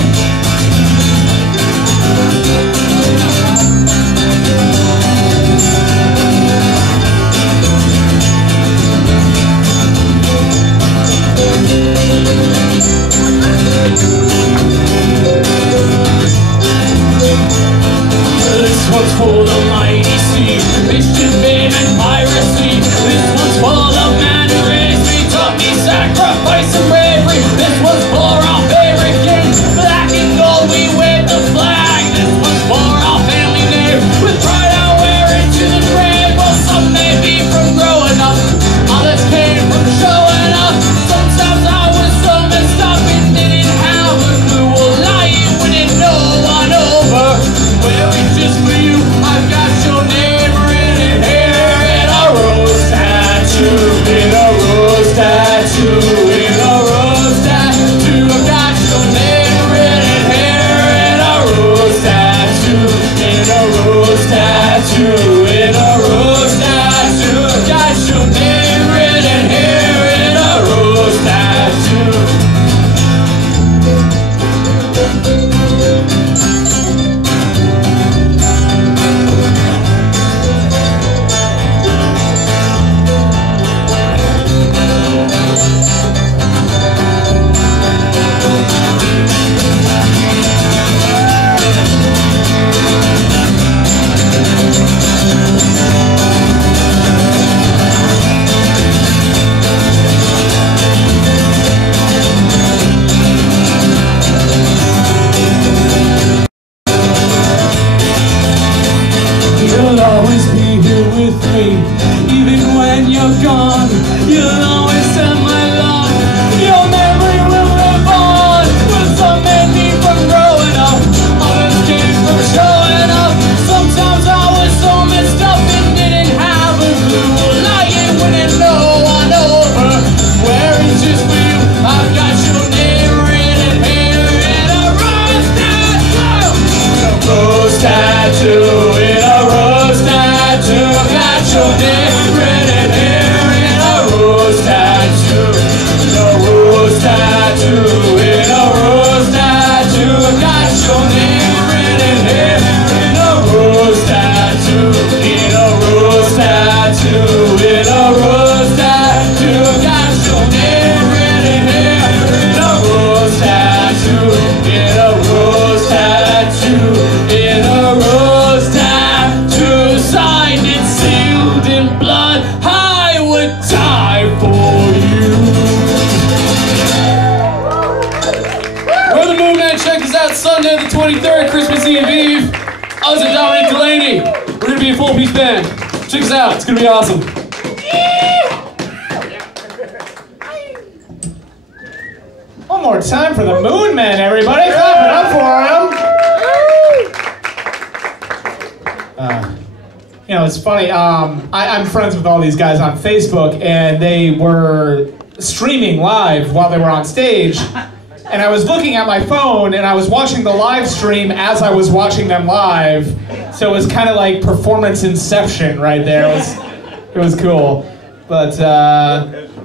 This one's for the mighty sea, mischief, fame, and piracy. This one's for the man who raised me, taught me sacrifice and bravery. This one's for our favorite king, black and gold, we wave the flag. This one's for our family name, with pride I wear it to the grave. Well, some may be from growing up, others came from showing up. Sometimes I was so messed up and didn't have a clue. Well, I ain't winning no one over. Well, it's just for you. I've got your name written here in a rose tattoo. In a rose tattoo. In a rose tattoo. I've got your name written here in a rose tattoo. In a rose tattoo. In a rose tattoo. I've got your name written here in a rose tattoo. You'll always be here with me, even when you're gone. You'll always have my love. Your memory will live on. Well, some may be from growing up, others came from showing up. Sometimes I was so messed up and didn't have a clue. Well, I ain't winning no one over. Where it's just for you, I've got your name written here in a rose tattoo. A rose tattoo. In a rose tattoo. Got your name written here in a rose tattoo. tattoo in a rose tattoo. Got your name written here in a rose tattoo. In a rose tattoo. In a rose tattoo. Signed and sealed in blood. I would die for you. We're the Moon Man. Check us out Sunday the 23rd, Christmas Eve. Us and Dominic Delaney. We're gonna be a full piece band. Check us out. It's gonna be awesome. One more time for the Moon Men, everybody. Clap it up for them. You know, it's funny. I'm friends with all these guys on Facebook, and they were streaming live while they were on stage. And I was looking at my phone, and I was watching the live stream as I was watching them live. So it was kind of like performance inception right there. It was cool. But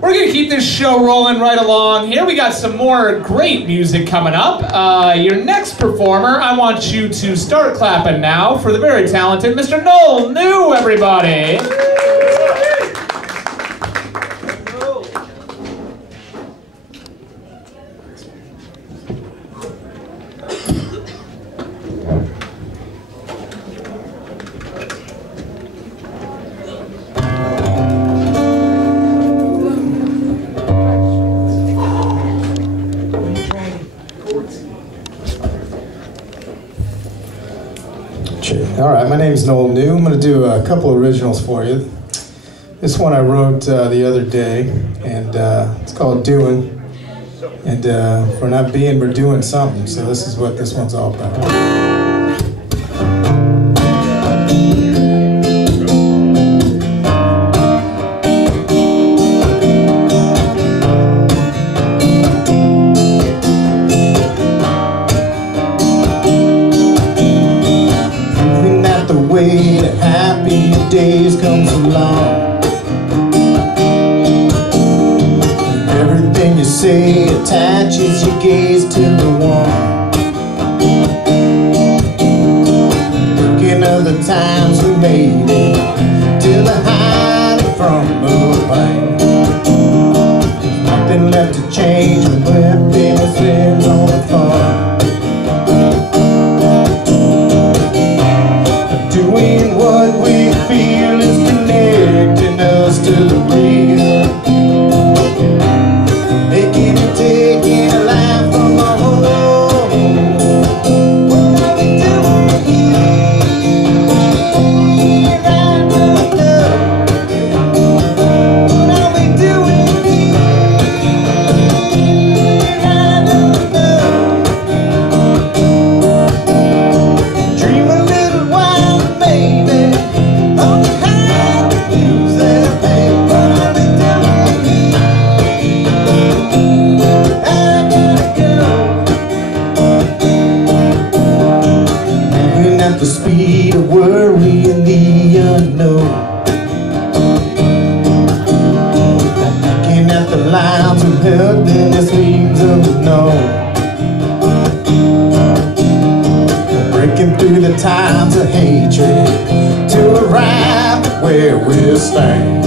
we're going to keep this show rolling right along here. We got some more great music coming up. Your next performer, I want you to start clapping now for the very talented Mr. Noel New, everybody. All right, my name is Noel New. I'm going to do a couple originals for you. This one I wrote the other day, and it's called Doing. And if we're not being, we're doing something. So this is what this one's all about. Days comes along. Everything you say attaches your gaze to the wall. Thinking of the times we made it, till the hiding from the pain. Nothing left to change when we're finishing on the farm. Doing what we feel is connecting us to the real. Making and taking a life from our home. What are we doing here? I don't know. What are we doing here? I don't know. Dream a little while, baby. On behind the news that they what are we doing here? I gotta go. Moving at the speed of worry and the unknown. Looking at the lines of help and the streams of no. Breaking through the times of hatred to arrive at where we're staying.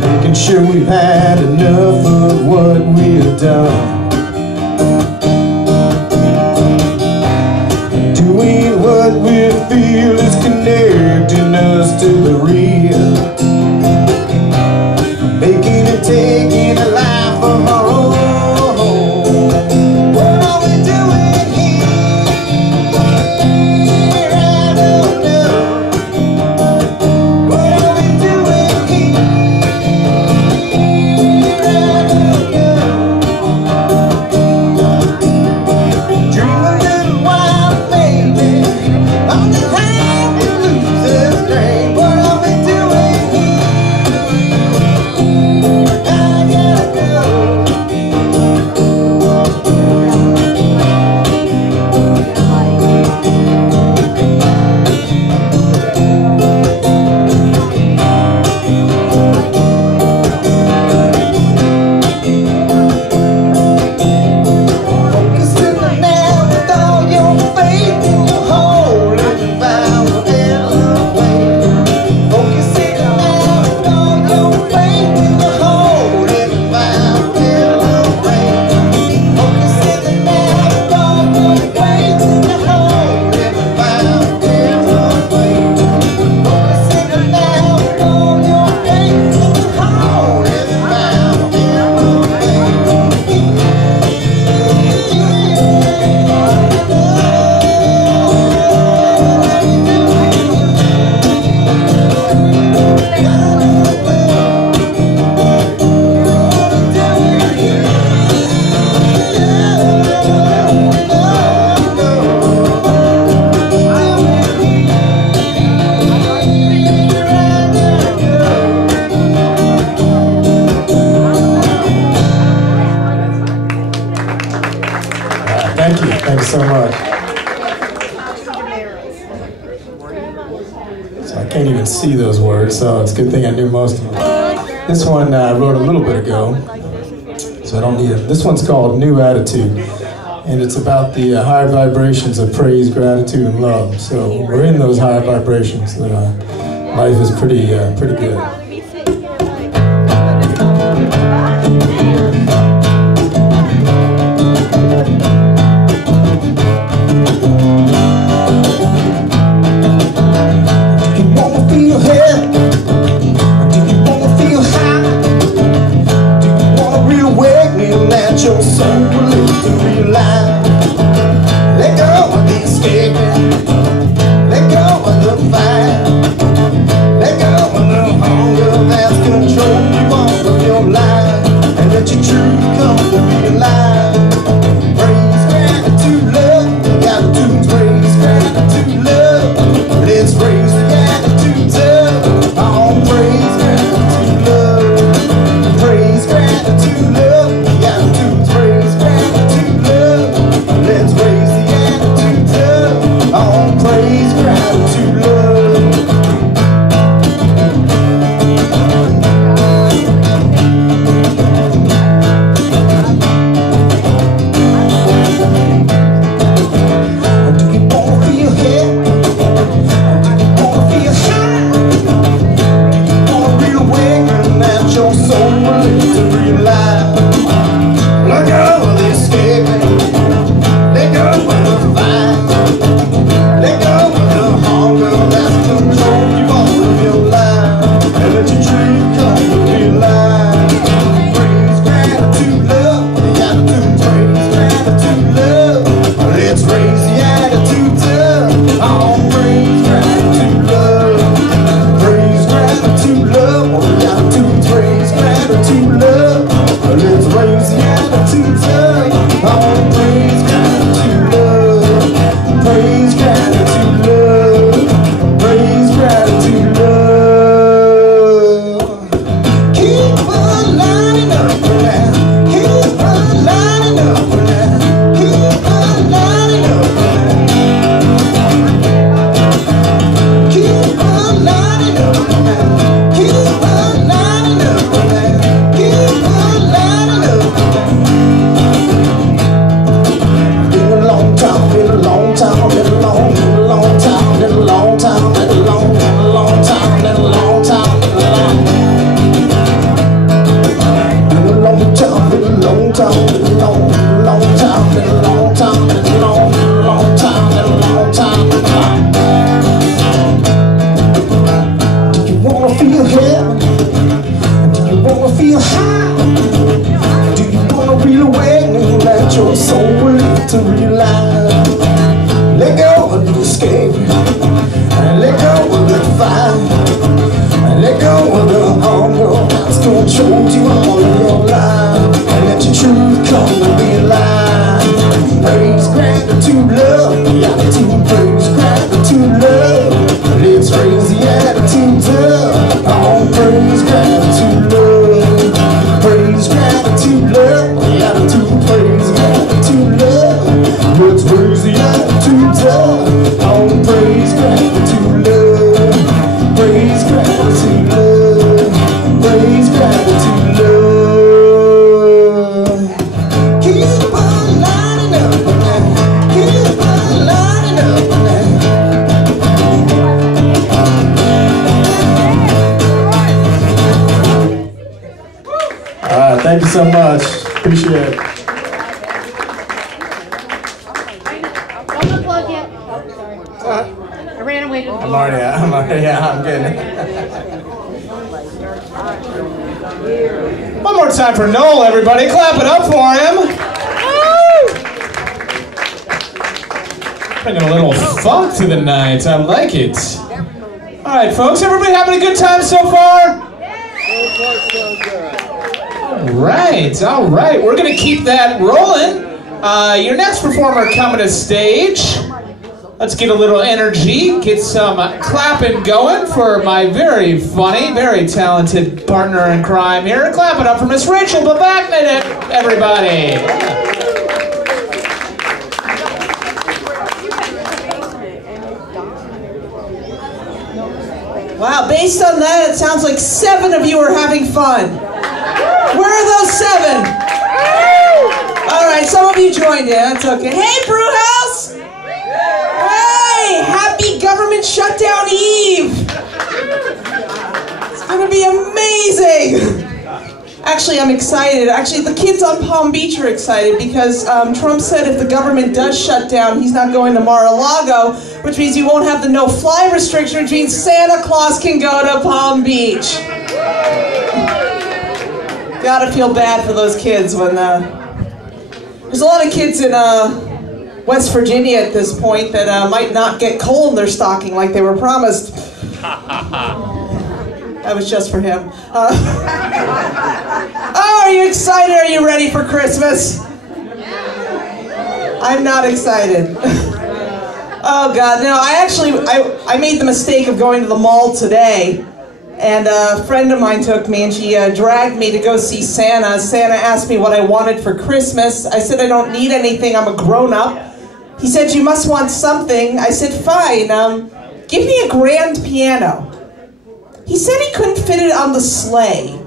Making sure we've had enough of what we've done. Doing what we feel is connecting us to the real. Making and taking a life of our own. What are we doing here? I don't know. What are we doing here? I don't know. So I can't even see those words, so it's a good thing I knew most of them. This one I wrote a little bit ago, so I don't need it. This one's called New Attitude, and it's about the high vibrations of praise, gratitude, and love. So we're in those high vibrations. Life is pretty good. Your soul will live to realize. Let go of the escaping. Let go of the fight. Let go of the hunger that's controlled you all of your life. And let your truth come to realize. Praise, gratitude, love. Gratitude, praise, gratitude, love. Let's raise the attitudes up. All praise, gratitude, love. Praise, gratitude, love. Praise, gratitude, love. Let's raise the attitudes up. All praise, gratitude, love. Do you wanna feel happy? Do you wanna feel high? Do you wanna real awaken that your soul will live to realize? Let go of the escaping. Let go of the fight. Let go of the hunger that's controlled you all of your life. And let your truth come to realize. Praise, gratitude, love. The attitude, praise, gratitude, love. Let's raise the attitudes up. All praise, gratitude, love. Praise, gratitude, love. The attitude, praise, gratitude, love. Let's raise the attitudes up. All praise, gratitude, love. Praise, gratitude, love. Praise, gratitude, love. Keep on lining up now. Keep on lining up now. Keep on lining up now. Keep on lining up now. Keep on lining up now. Keep on lining up now. Been a long time, been a long time, been a long time, been a long time, been a long time, been a long time, been a long time, been a long time, been a long time, been a long time, been a long time, been a long time, been a long. Do you wanna feel heaven? Do you wanna feel high? Do you wanna real awakening that your soul will live to realize? Let go of the escape, and let go of the fight, and let go of the hunger that's controlled you all of your life, and let your truth come to realize. Praise, gratitude, love. The attitude, praise, gratitude, love. Let's raise the attitudes up. All praise, gratitude, love. Praise, gratitude, love. The attitude, praise, gratitude, love. Let's raise the attitudes up. All praise, gratitude, love. Praise, gratitude, love. Praise, gratitude, love. Keep on lining up now. Keep on lining up now. All right, thank you so much. Appreciate it. Don't unplug yet. Oh, sorry. I ran away to the I'm getting it. One more time for Noel, everybody. Clap it up for him. Bringing a little funk to the night. I like it. All right, folks. Everybody having a good time so far? All right. We're going to keep that rolling. Your next performer coming to stage. Let's get a little energy, get some clapping going for my very funny, very talented partner in crime here. Clap it up for Miss Rachel Babaknet, everybody. Wow, based on that, it sounds like 7 of you are having fun. Where are those 7? All right, some of you joined in, that's okay. Hey, Brew House! Hey, happy government shutdown eve! It's gonna be amazing! Actually, I'm excited. Actually, the kids on Palm Beach are excited because Trump said if the government does shut down, he's not going to Mar-a-Lago, which means you won't have the no-fly restriction, which means Santa Claus can go to Palm Beach. Gotta feel bad for those kids when there's a lot of kids in West Virginia at this point that might not get coal in their stocking like they were promised. That was just for him. Oh, are you excited? Are you ready for Christmas? I'm not excited. Oh God, no, I made the mistake of going to the mall today, and a friend of mine took me and she dragged me to go see Santa. Santa asked me what I wanted for Christmas. I said I don't need anything, I'm a grown-up. He said you must want something. I said fine, give me a grand piano. He said he couldn't fit it on the sleigh.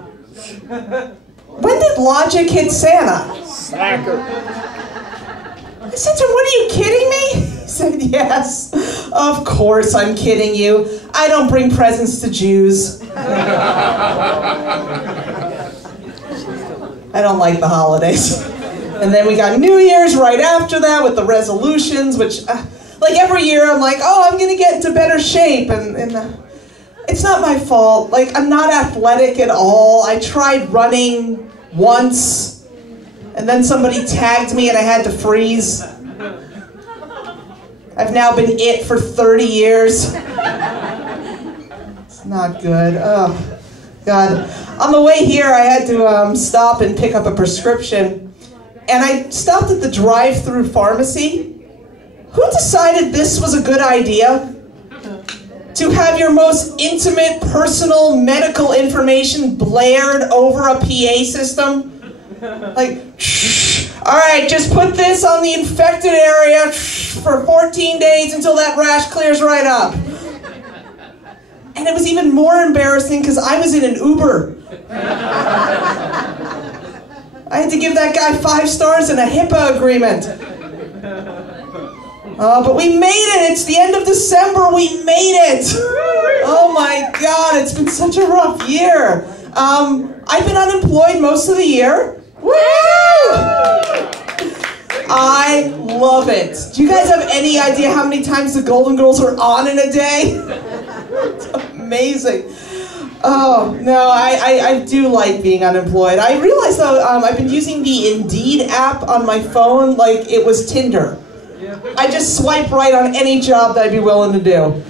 When did logic hit Santa? Slacker. I said to him, what are you kidding me? He said, yes, of course I'm kidding you. I don't bring presents to Jews. I don't like the holidays. And then we got New Year's right after that with the resolutions, which, like every year I'm like, oh, I'm gonna get into better shape, and it's not my fault. Like, I'm not athletic at all. I tried running once, and then somebody tagged me and I had to freeze. I've now been it for 30 years. It's not good. Oh, God. On the way here, I had to stop and pick up a prescription. And I stopped at the drive-through pharmacy. Who decided this was a good idea? To have your most intimate, personal medical information blared over a PA system? Like, shh. All right, just put this on the infected area for 14 days until that rash clears right up. And it was even more embarrassing because I was in an Uber. I had to give that guy 5 stars and a HIPAA agreement. But we made it. It's the end of December. We made it. Oh my God, it's been such a rough year. I've been unemployed most of the year. Woo! I love it. Do you guys have any idea how many times the Golden Girls are on in a day? It's amazing. Oh, no, I do like being unemployed. I realized, though, I've been using the Indeed app on my phone like it was Tinder. I just swipe right on any job that I'd be willing to do.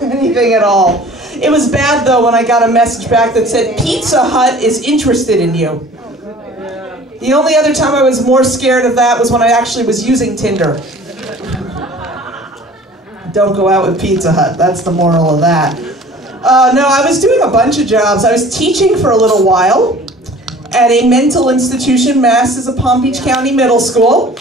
Anything at all. It was bad, though, when I got a message back that said, Pizza Hut is interested in you. The only other time I was more scared of that was when I actually was using Tinder. Don't go out with Pizza Hut. That's the moral of that. No, I was doing a bunch of jobs. I was teaching for a little while at a mental institution, Mass of Palm Beach County Middle School.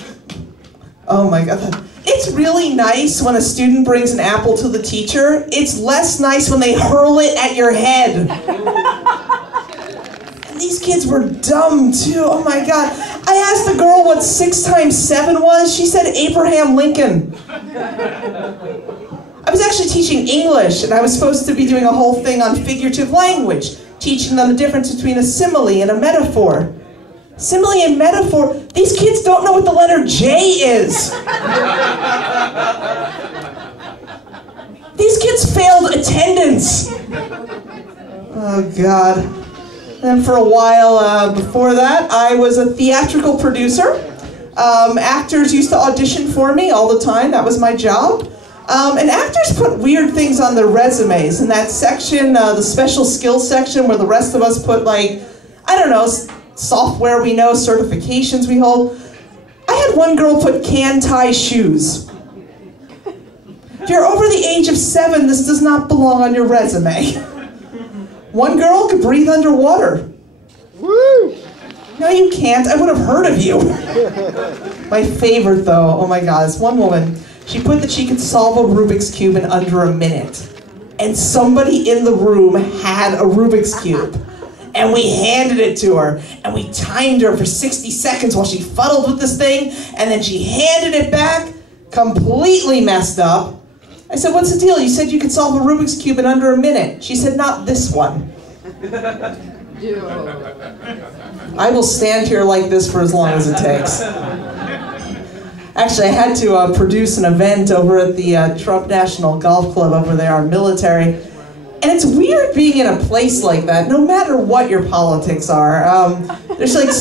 Oh my God. It's really nice when a student brings an apple to the teacher. It's less nice when they hurl it at your head. And these kids were dumb too. Oh my God. I asked the girl what 6 times 7 was. She said Abraham Lincoln. I was actually teaching English, and I was supposed to be doing a whole thing on figurative language, teaching them the difference between a simile and a metaphor. Simile and metaphor, these kids don't know what the letter J is. These kids failed attendance. Oh God. And for a while before that, I was a theatrical producer. Actors used to audition for me all the time, that was my job. And actors put weird things on their resumes. In that section, the special skills section, where the rest of us put, like, I don't know, software we know, certifications we hold. I had one girl put can tie shoes. If you're over the age of 7, this does not belong on your resume. One girl could breathe underwater. Woo! No, you can't. I would have heard of you. My favorite, though, oh my God, is one woman. She put that she could solve a Rubik's Cube in under a minute. and somebody in the room had a Rubik's Cube. And we handed it to her, and we timed her for 60 seconds while she fuddled with this thing, and then she handed it back, completely messed up. I said, what's the deal? You said you could solve a Rubik's Cube in under a minute. She said, not this one. I will stand here like this for as long as it takes. Actually, I had to produce an event over at the Trump National Golf Club over there, our military. And it's weird being in a place like that, no matter what your politics are. There's like,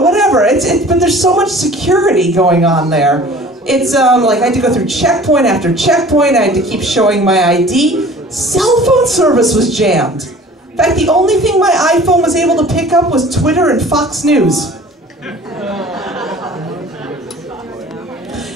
whatever. But there's so much security going on there. It's like I had to go through checkpoint after checkpoint. I had to keep showing my ID. Cell phone service was jammed. In fact, the only thing my iPhone was able to pick up was Twitter and Fox News.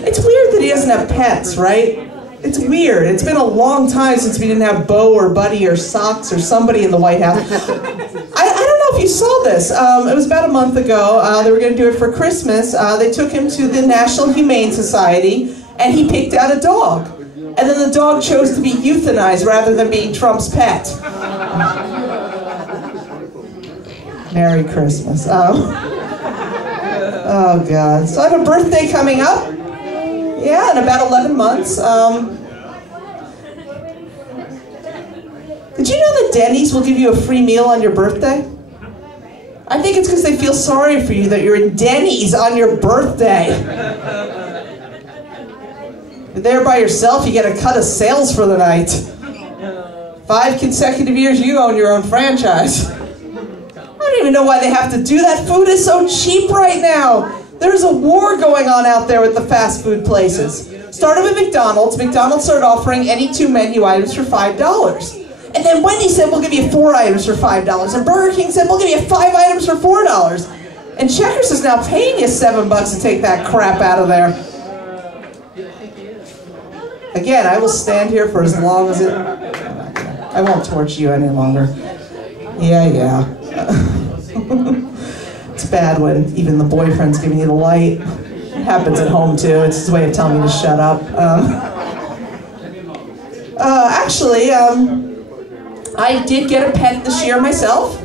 It's weird that he doesn't have pets, right? It's weird. It's been a long time since we didn't have Bo or Buddy or Socks or somebody in the White House. I don't know if you saw this. It was about a month ago. They were going to do it for Christmas. They took him to the National Humane Society, and he picked out a dog. And then the dog chose to be euthanized rather than being Trump's pet. Merry Christmas. Oh, God. So I have a birthday coming up. Yeah, in about 11 months. Did you know that Denny's will give you a free meal on your birthday? I think it's because they feel sorry for you that you're in Denny's on your birthday. You're there by yourself, you get a cut of sales for the night. 5 consecutive years you own your own franchise. I don't even know why they have to do that. Food is so cheap right now. There's a war going on out there with the fast food places. Started with McDonald's. McDonald's started offering any 2 menu items for $5. And then Wendy's said, we'll give you 4 items for $5. And Burger King said, we'll give you 5 items for $4. And Checkers is now paying you $7 to take that crap out of there. Again, I will stand here for as long as it... I won't torch you any longer. Yeah. It's bad when even the boyfriend's giving you the light. It happens at home too. It's his way of telling me to shut up. Actually, I did get a pet this year myself.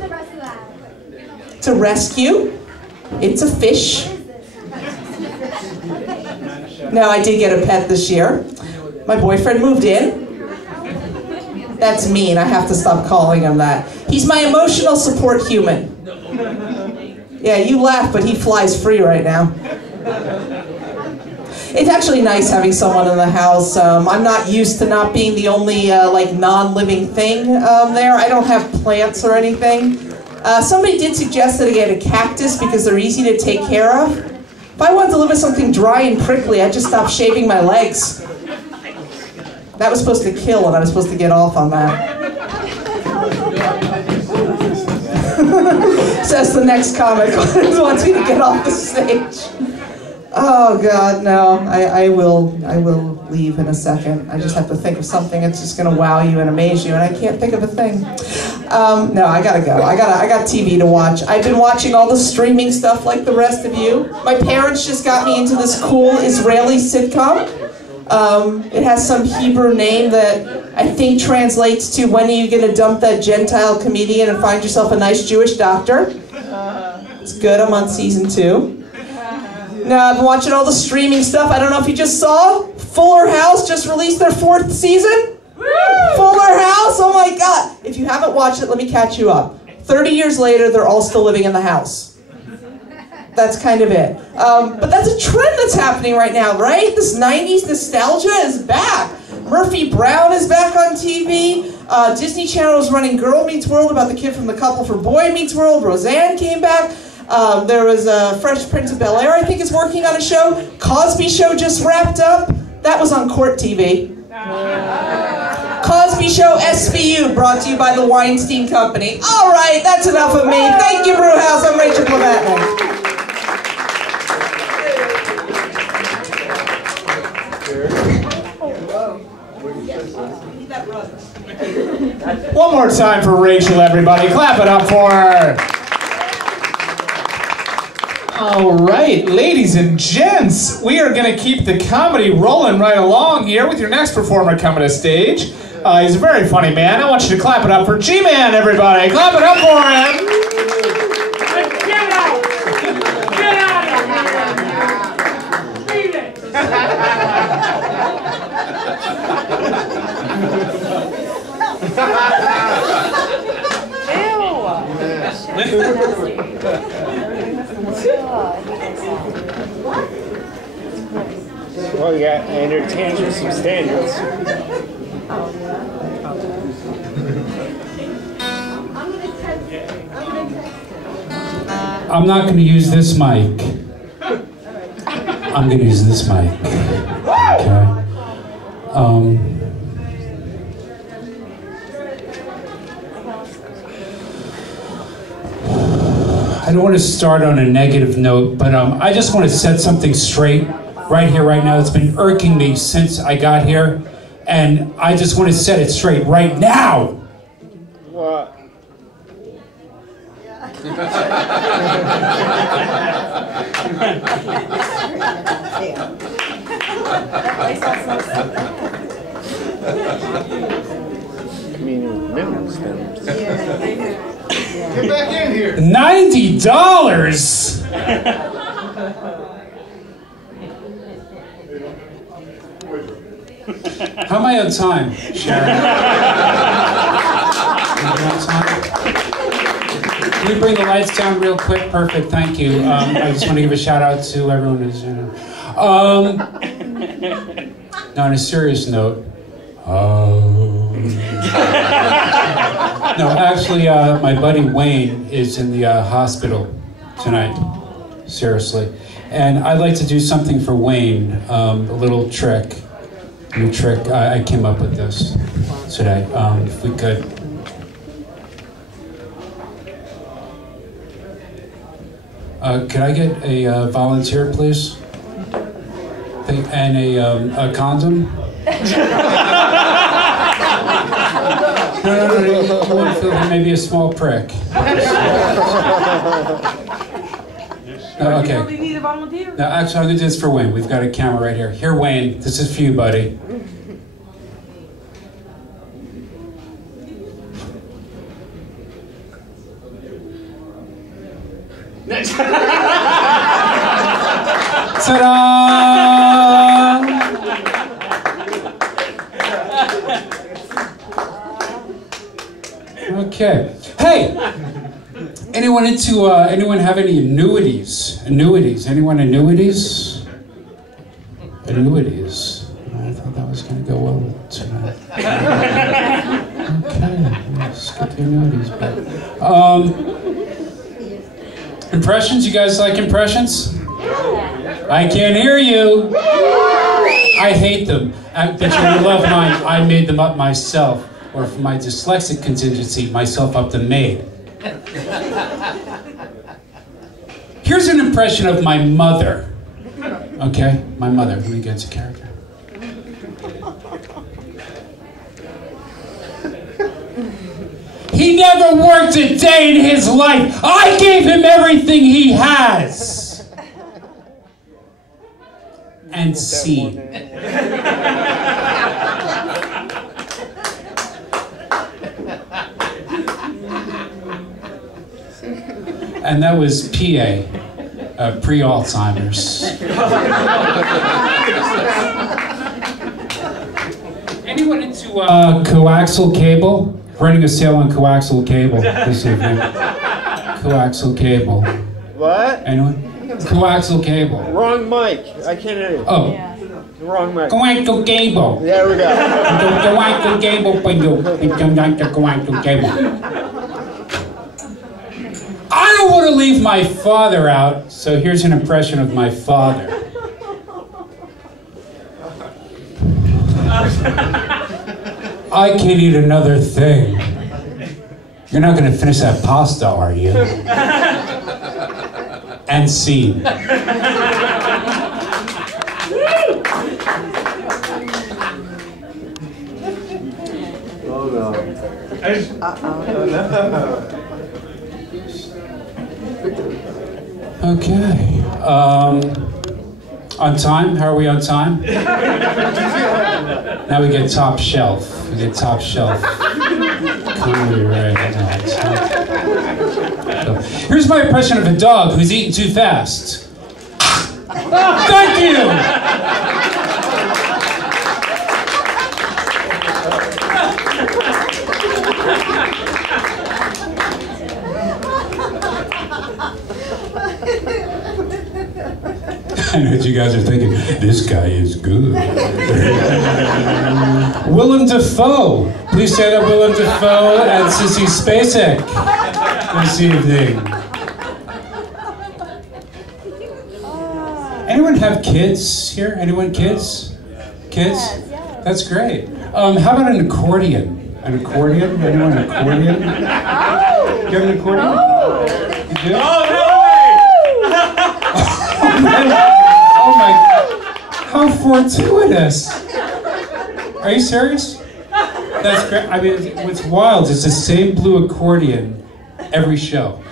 It's a rescue. It's a fish. No, I did get a pet this year. My boyfriend moved in. That's mean. I have to stop calling him that. He's my emotional support human. Yeah, you laugh, but he flies free right now. It's actually nice having someone in the house. I'm not used to not being the only like non-living thing there. I don't have plants or anything. Somebody did suggest that I get a cactus because they're easy to take care of. If I wanted to live with something dry and prickly, I'd just stop shaving my legs. That was supposed to kill, and I was supposed to get off on that. Says the next comic who wants me to get off the stage. Oh God, no! I will leave in a second. I just have to think of something that's just going to wow you and amaze you, and I can't think of a thing. No, I gotta go. I got TV to watch. I've been watching all the streaming stuff like the rest of you. My parents just got me into this cool Israeli sitcom. It has some Hebrew name that I think translates to when are you going to dump that Gentile comedian and find yourself a nice Jewish doctor? It's good. I'm on season 2. Now, I've been watching all the streaming stuff. I don't know if you just saw. Fuller House just released their 4th season. Fuller House? Oh my God. If you haven't watched it, let me catch you up. 30 years later, they're all still living in the house. That's kind of it. But that's a trend that's happening right now, right? This 90s nostalgia is back. Murphy Brown is back on TV. Disney Channel is running Girl Meets World about the kid from The Couple for Boy Meets World. Roseanne came back. There was Fresh Prince of Bel-Air, I think, is working on a show. Cosby Show just wrapped up. That was on Court TV. Cosby Show SVU, brought to you by the Weinstein Company. All right, that's enough of me. Thank you, Brew House. I'm Rachel Blavatnik. One more time for Rachel, everybody. Clap it up for her. All right, ladies and gents, we are going to keep the comedy rolling right along here with your next performer coming to stage. He's a very funny man. I want you to clap it up for G-Man, everybody. Clap it up for him. Get out! Get out of here! Beat it! Well, you got entertained with some standards. I'm not going to use this mic. I'm going to use this mic. Okay. I don't want to start on a negative note, but I just want to set something straight right here, right now. It's been irking me since I got here, and I just want to set it straight right now. What? Communion minimum stems. Get back in here. $90. How am I on time, Sharon? Am I on time? Can we bring the lights down real quick? Perfect, thank you. I just want to give a shout out to everyone who's, now on a serious note, no, actually, my buddy Wayne is in the hospital tonight, seriously. And I'd like to do something for Wayne, a little trick. New trick. I came up with this today. If we could. Could I get a volunteer, please? And a condom? No, maybe a small prick. No, okay. You need a volunteer? No, actually, I'm going to do this for Wayne. We've got a camera right here. Here, Wayne, this is for you, buddy. Ta-da! Okay. Hey! Anyone have any annuities? Annuities? Anyone annuities? Annuities. I thought that was going to go well tonight. Okay, let's get the annuities back. Impressions? You guys like impressions? I can't hear you. I hate them. But you love mine. I made them up myself. Or for my dyslexic contingency, myself up the maid. Here's an impression of my mother. Okay, my mother. Let me get to character. He never worked a day in his life. I gave him everything he has. And seen. And that was PA, pre-Alzheimer's. Anyone into coaxial cable? Running a sale on coaxial cable this evening. Coaxial cable. What? Anyone? Coaxial cable. Wrong mic. I can't hear you. Oh. Wrong mic. Coaxial cable. There we go. Coaxial cable. Coaxial cable. I don't want to leave my father out, so here's an impression of my father. I can't eat another thing. You're not going to finish that pasta, are you? And scene. Oh no. Okay. On time? How are we on time? Now we get top shelf. We get top shelf. Comedy, right? So, here's my impression of a dog who's eating too fast. Thank you! I know what you guys are thinking. This guy is good. Willem Dafoe. Please stand up, Willem Dafoe and Sissy Spacek this evening. Anyone have kids here? Anyone kids? Kids? That's great. How about an accordion? An accordion? Anyone an accordion? You have an accordion? You do? Oh my, how fortuitous. Are you serious? That's great. I mean, what's wild is the same blue accordion every show.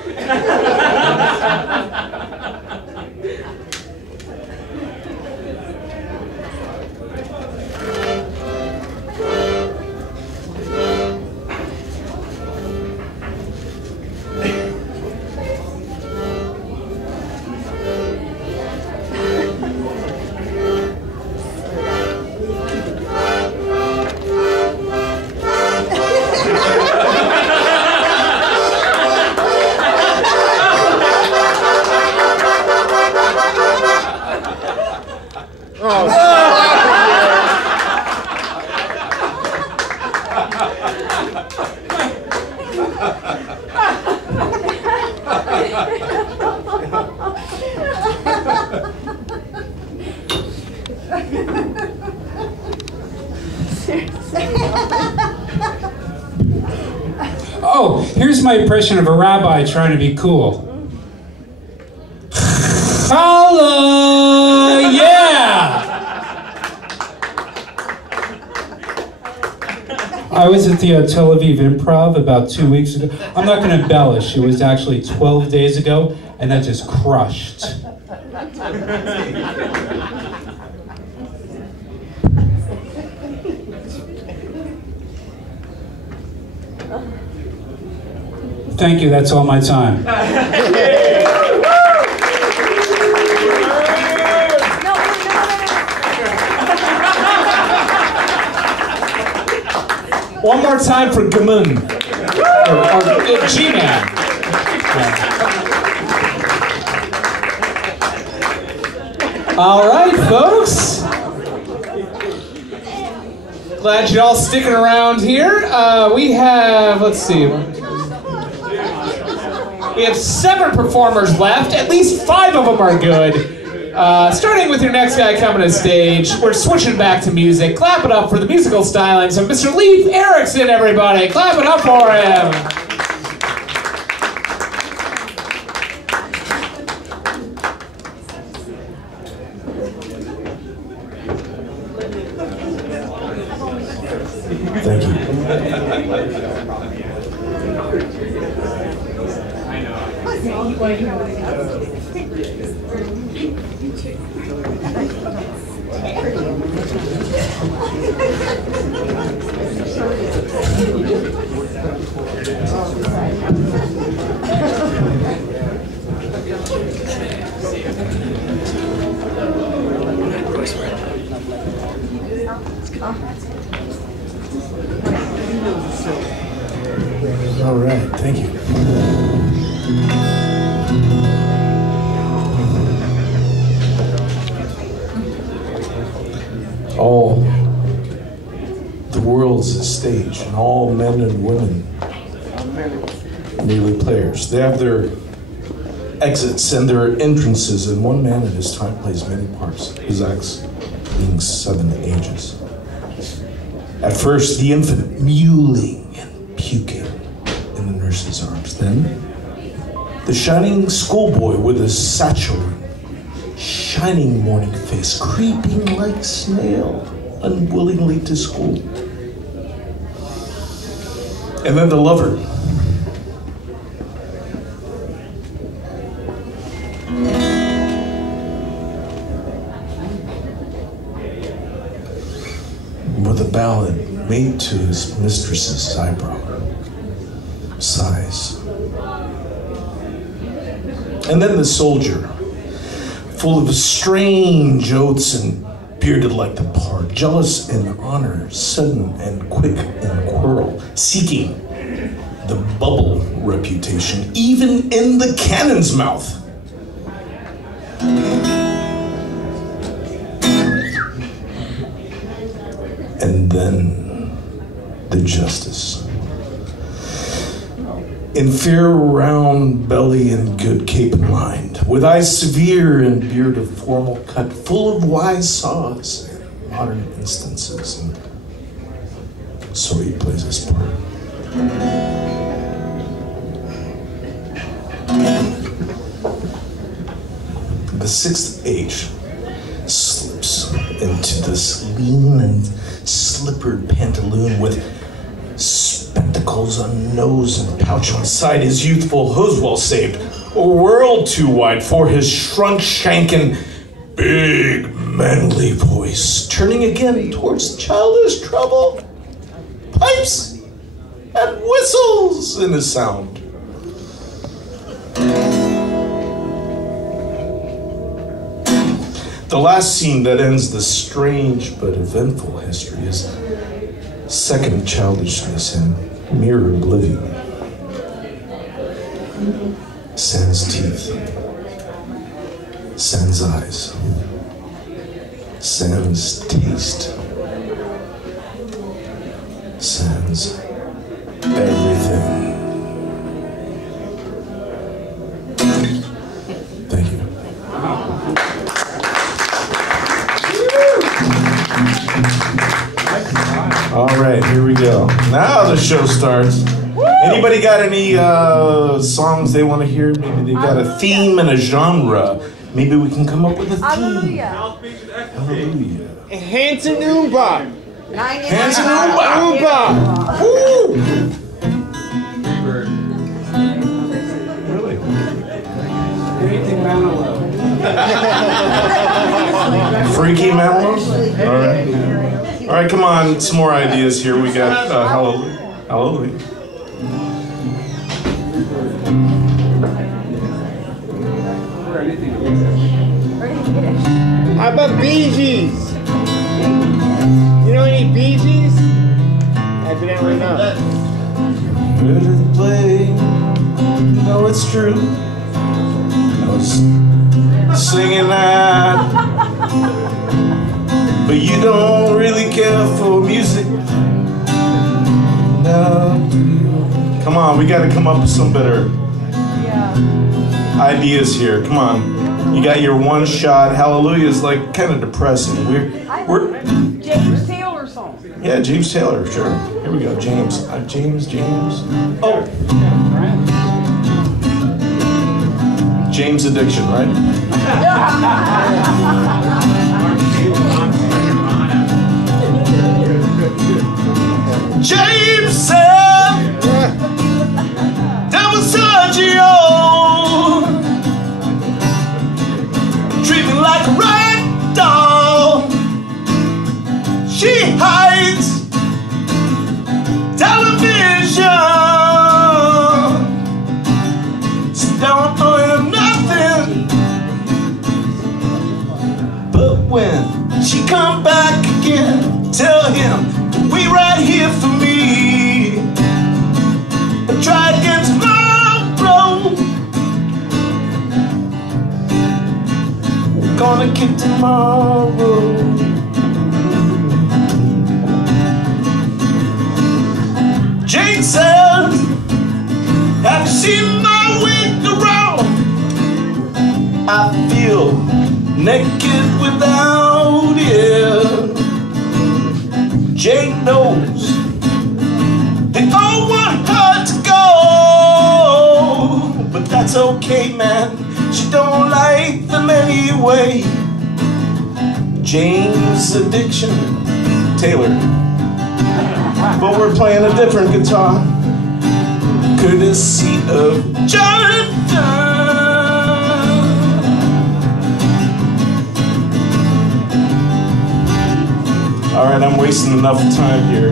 Oh, here's my impression of a rabbi trying to be cool. Challah, yeah! I was at the Tel Aviv Improv about 2 weeks ago. I'm not going to embellish. It was actually 12 days ago, and that just crushed. Thank you, that's all my time. One more time for Gamun. Or G-Man. All right, folks. Glad you're all sticking around here. We have, let's see. We have 7 performers left. At least 5 of them are good. Starting with your next guy coming to stage, we're switching back to music. Clap it up for the musical stylings of Mr. Leif Erikson, everybody. Clap it up for him. Thank you. All right, thank you. All the world's a stage, and all men and women merely players. They have their exits and their entrances, and one man at his time plays many parts, his acts being 7 ages. At first, the infant mewling and puking in the nurse's arms. Then, the shining schoolboy with his satchel and shining morning face, creeping like snail, unwillingly to school. And then the lover. ballad made to his mistress's eyebrow. Sighs. And then the soldier, full of strange oaths and bearded like the part, jealous in honor, sudden and quick in quarrel, seeking the bubble reputation, even in the cannon's mouth. And then the justice. In fair round belly and good cape and mind, with eyes severe and beard of formal cut, full of wise saws and modern instances, and so he plays his part. The sixth H slips into this lean and slippered pantaloon with spectacles on nose and pouch on side. His youthful hose well saved, a world too wide for his shrunk shank and big manly voice, turning again towards childish trouble, pipes and whistles in his sound. The last scene that ends this strange but eventful history is second childishness and mere oblivion. Sans teeth, sans eyes, sans taste, sans everything. Thank you. All right, here we go. Now the show starts. Anybody got any songs they want to hear? Maybe they got a theme and a genre. Maybe we can come up with a theme. Hallelujah. Hanson Oompa. Hanson Oompa. Woo! Really? Anything Manilow. Freaky Manilow? All right. All right, come on, some more ideas here. We got Hallelujah. Hallelujah. How about Bee Gees? You know any Bee Gees? Evidently not. Where did it play? No, it's true. I was singing that. But you don't really care for music. No. Come on, we gotta come up with some better ideas here. Come on. You got your one shot. Hallelujah is like kind of depressing. We're James Taylor song. Yeah, James Taylor, sure. Here we go, James. James. Oh. James Addiction, right? James said that was Sergio. Treat me like a rag doll. She hides television. So don't owe him nothing. But when she come back again, tell him to wait right here for me. And try again tomorrow. Gonna kick tomorrow. Jane said, have you seen my wig around? I feel naked without it. Jane knows they all want her to go, but that's okay, man. She don't like them anyway. James Addiction Taylor. But we're playing a different guitar, courtesy of Jonathan. All right, I'm wasting enough time here.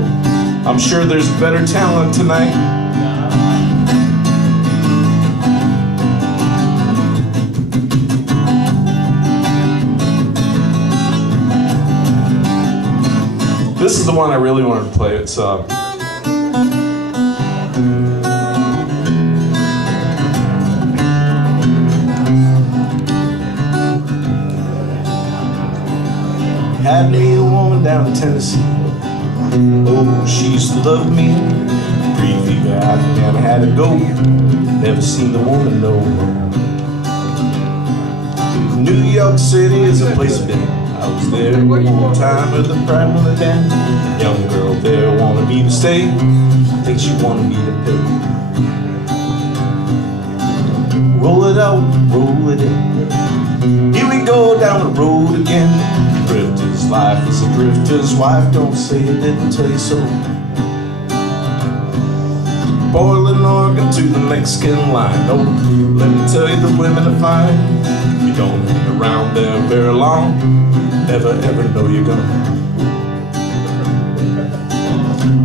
I'm sure there's better talent tonight. This is the one I really wanted to play. It's had me a woman down in Tennessee. Oh, she used to love me. Breathe fever, I never had to go. Never seen the woman no more. New York City is a place I've been. I was there one time with the pride of the band. Young girl there wanted me to stay. I think she wanted me to pay. Roll it out, roll it in. Here we go down the road again. Drifter's life is a drifter's wife. Don't say it didn't tell you so. Boiling organ to the Mexican line. Oh, let me tell you, the women are fine. You don't hang around there very long. Never ever know you're gonna.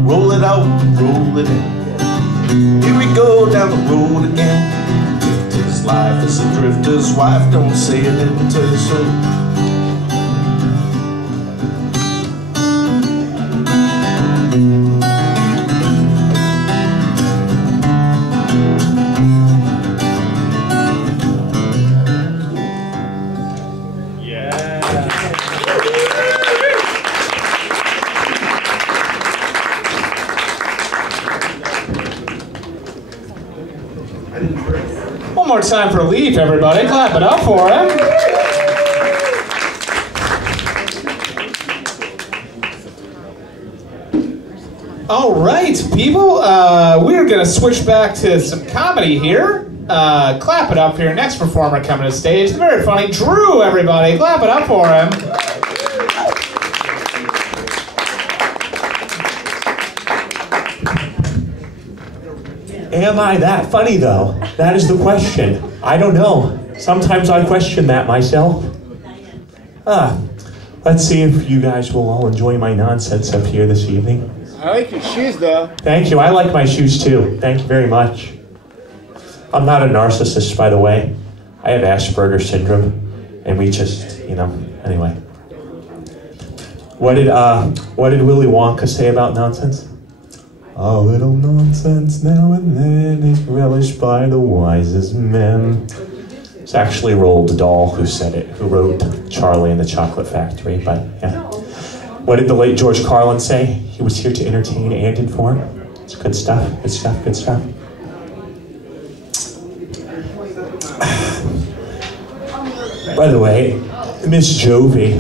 Roll it out, roll it in. Here we go down the road again. Drifter's life is a drifter's wife. Don't say it didn't tell you so. One more time for Leaf, everybody. Clap it up for him. All right, people. We're going to switch back to some comedy here. Clap it up here. Next performer coming to stage. The very funny Drew, everybody. Clap it up for him. Am I that funny, though? That is the question. I don't know. Sometimes I question that myself. Let's see if you guys will all enjoy my nonsense up here this evening. I like your shoes, though. Thank you. I like my shoes, too. Thank you very much. I'm not a narcissist, by the way. I have Asperger's syndrome, and we just, anyway. What did Willy Wonka say about nonsense? A little nonsense now and then is relished by the wisest men. It's actually Roald Dahl who said it, who wrote Charlie and the Chocolate Factory, but yeah. What did the late George Carlin say? He was here to entertain and inform. It's good stuff, good stuff, good stuff. By the way, Miss Jovi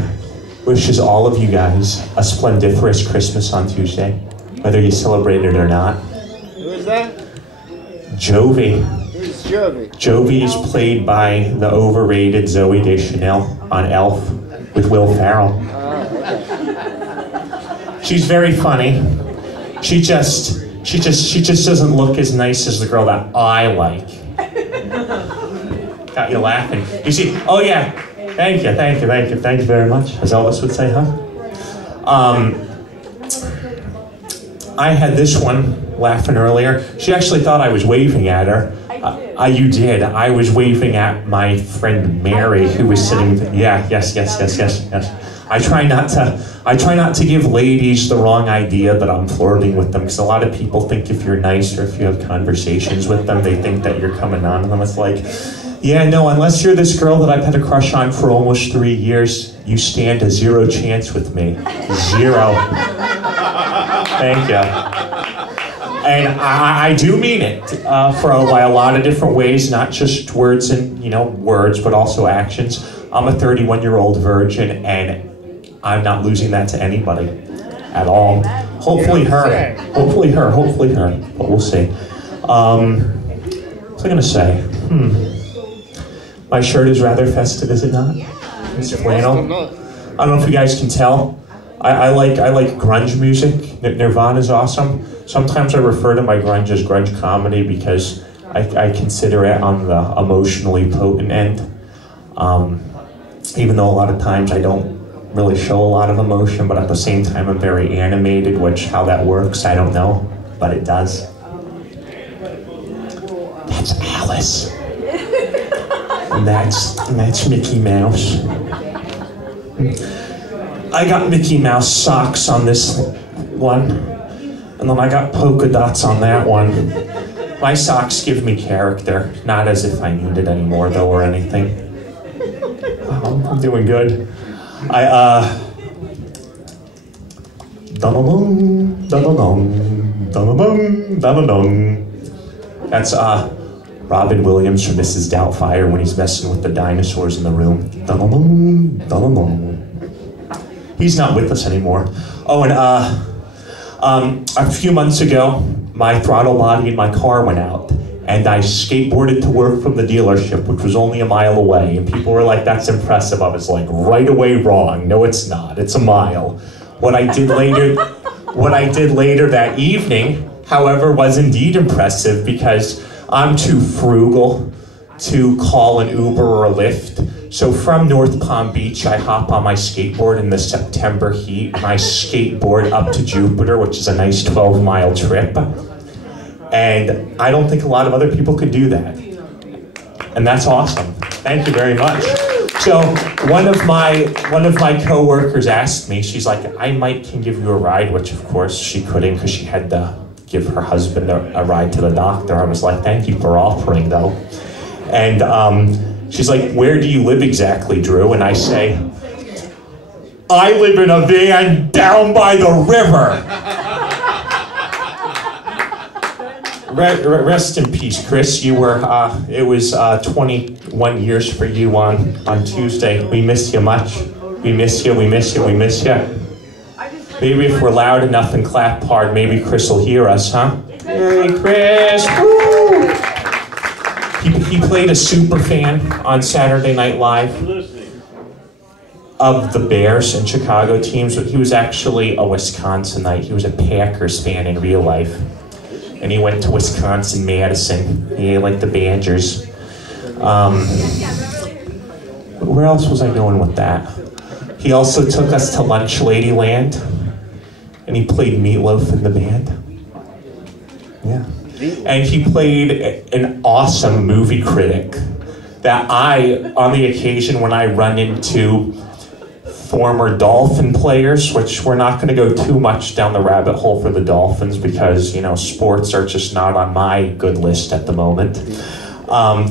wishes all of you guys a splendiferous Christmas on Tuesday, whether you celebrate it or not. Who is that? Jovi. Who's Jovi? Jovi is played by the overrated Zooey Deschanel on Elf with Will Ferrell. She's very funny. She just doesn't look as nice as the girl that I like. Got you laughing. You see, oh yeah, thank you very much, as Elvis would say, huh? I had this one laughing earlier. She actually thought I was waving at her. You did. I was waving at my friend Mary, who was sitting. Yes. I try not to give ladies the wrong idea that I'm flirting with them, because a lot of people think if you're nice or if you have conversations with them, they think that you're coming on to them. It's like, yeah, no, unless you're this girl that I've had a crush on for almost 3 years, you stand a 0 chance with me. 0. Thank you. And I do mean it by a lot of different ways, not just words and words, but also actions. I'm a 31-year-old virgin, and I'm not losing that to anybody at all. Hopefully her, but we'll see. What was I gonna say? My shirt is rather festive, is it not? It's flannel. I don't know if you guys can tell. I like grunge music. Nirvana's awesome. Sometimes I refer to my grunge as grunge comedy because I consider it on the emotionally potent end. Even though a lot of times I don't really show a lot of emotion, but at the same time I'm very animated, which how that works, I don't know, but it does. That's Alice. And that's Mickey Mouse. I got Mickey Mouse socks on this one, and then I got polka dots on that one. My socks give me character, not as if I need it anymore though or anything. Wow, I'm doing good. Dun-dun-dun, dun-dun-dun, dun-dun-dun, dun-dun-dun. That's Robin Williams from Mrs. Doubtfire when he's messing with the dinosaurs in the room. Dun-dun-dun, dun-dun-dun. He's not with us anymore. Oh, and a few months ago, my throttle body in my car went out, and I skateboarded to work from the dealership, which was only a mile away, and people were like, that's impressive. I was like, right away wrong. No, it's not. It's a mile. What I did later that evening, however, was indeed impressive because I'm too frugal to call an Uber or a Lyft. So from North Palm Beach, I hop on my skateboard in the September heat, and I skateboard up to Jupiter, which is a nice 12-mile trip. And I don't think a lot of other people could do that. And that's awesome. Thank you very much. So one of my coworkers asked me, she's like, I can give you a ride, which of course she couldn't because she had to give her husband a ride to the doctor. I was like, thank you for offering though. And she's like, where do you live exactly, Drew? And I say, I live in a van down by the river. Rest in peace, Chris. You were, it was 21 years for you on Tuesday. We miss you much. We miss you, we miss you, we miss you. Maybe if we're loud enough and clap hard, maybe Chris will hear us, huh? Hey, Chris. Woo! He played a super fan on Saturday Night Live of the Bears and Chicago teams. He was actually a Wisconsinite. He was a Packers fan in real life. And he went to Wisconsin-Madison. He liked the Badgers. Where else was I going with that? He also took us to Lunch Ladyland, and he played Meatloaf in the band. Yeah. And he played an awesome movie critic that on the occasion when I run into former Dolphin players, which we're not going to go too much down the rabbit hole for the Dolphins because, you know, sports are just not on my good list at the moment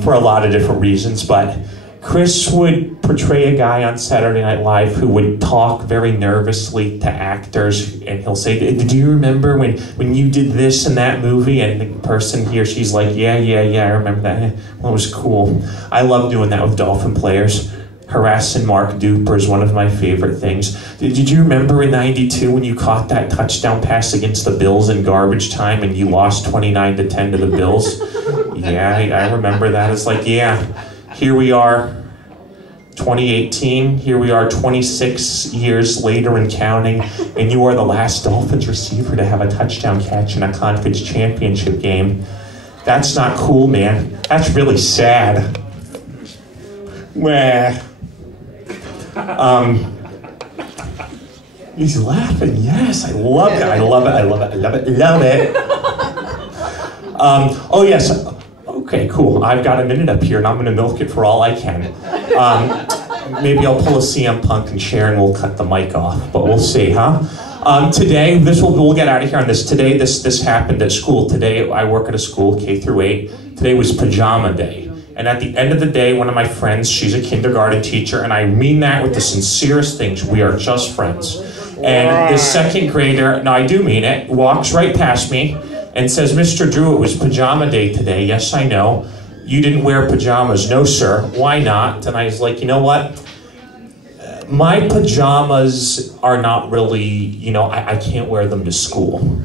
for a lot of different reasons. But Chris would portray a guy on Saturday Night Live who would talk very nervously to actors, and he'll say, do you remember when you did this in that movie? And the person he or she's like, yeah, I remember that. Well, it was cool. I love doing that with Dolphin players. Harassing Mark Duper is one of my favorite things. Did you remember in '92 when you caught that touchdown pass against the Bills in garbage time and you lost 29-10 to the Bills? Yeah, I remember that. It's like, yeah, here we are, 2018, here we are 26 years later and counting, and you are the last Dolphins receiver to have a touchdown catch in a conference championship game. That's not cool, man. That's really sad. Meh. He's laughing. Yes, I love it. I love it. I love it. I love it. Love it. Oh yes. Okay, cool. I've got a minute up here, and I'm going to milk it for all I can. Maybe I'll pull a CM Punk and Sharon will cut the mic off, but we'll see, huh? Today, we'll get out of here on this. Today, this happened at school. Today, I work at a school, K through 8. Today was pajama day. And at the end of the day, one of my friends, she's a kindergarten teacher, and I mean that with the sincerest things. We are just friends. And this second grader, no, I do mean it, walks right past me and says, Mr. Drew, it was pajama day today. Yes, I know. You didn't wear pajamas. No, sir. Why not? And I was like, you know what? My pajamas are not really, you know, I can't wear them to school.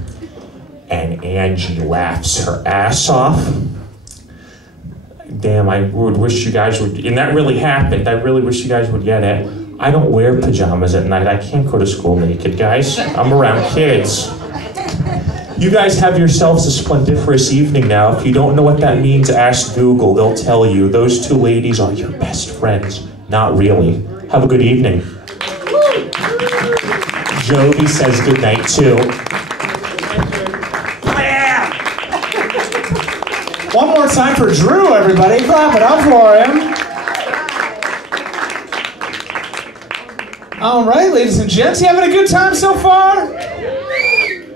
And Angie laughs her ass off. Damn, I would wish you guys would, and that really happened. I really wish you guys would get it. I don't wear pajamas at night. I can't go to school naked, guys. I'm around kids. You guys have yourselves a splendiferous evening now. If you don't know what that means, ask Google. They'll tell you. Those two ladies are your best friends. Not really. Have a good evening. Jovi says goodnight too. One more time for Drew, everybody. Clap it up for him. All right, ladies and gents, you having a good time so far?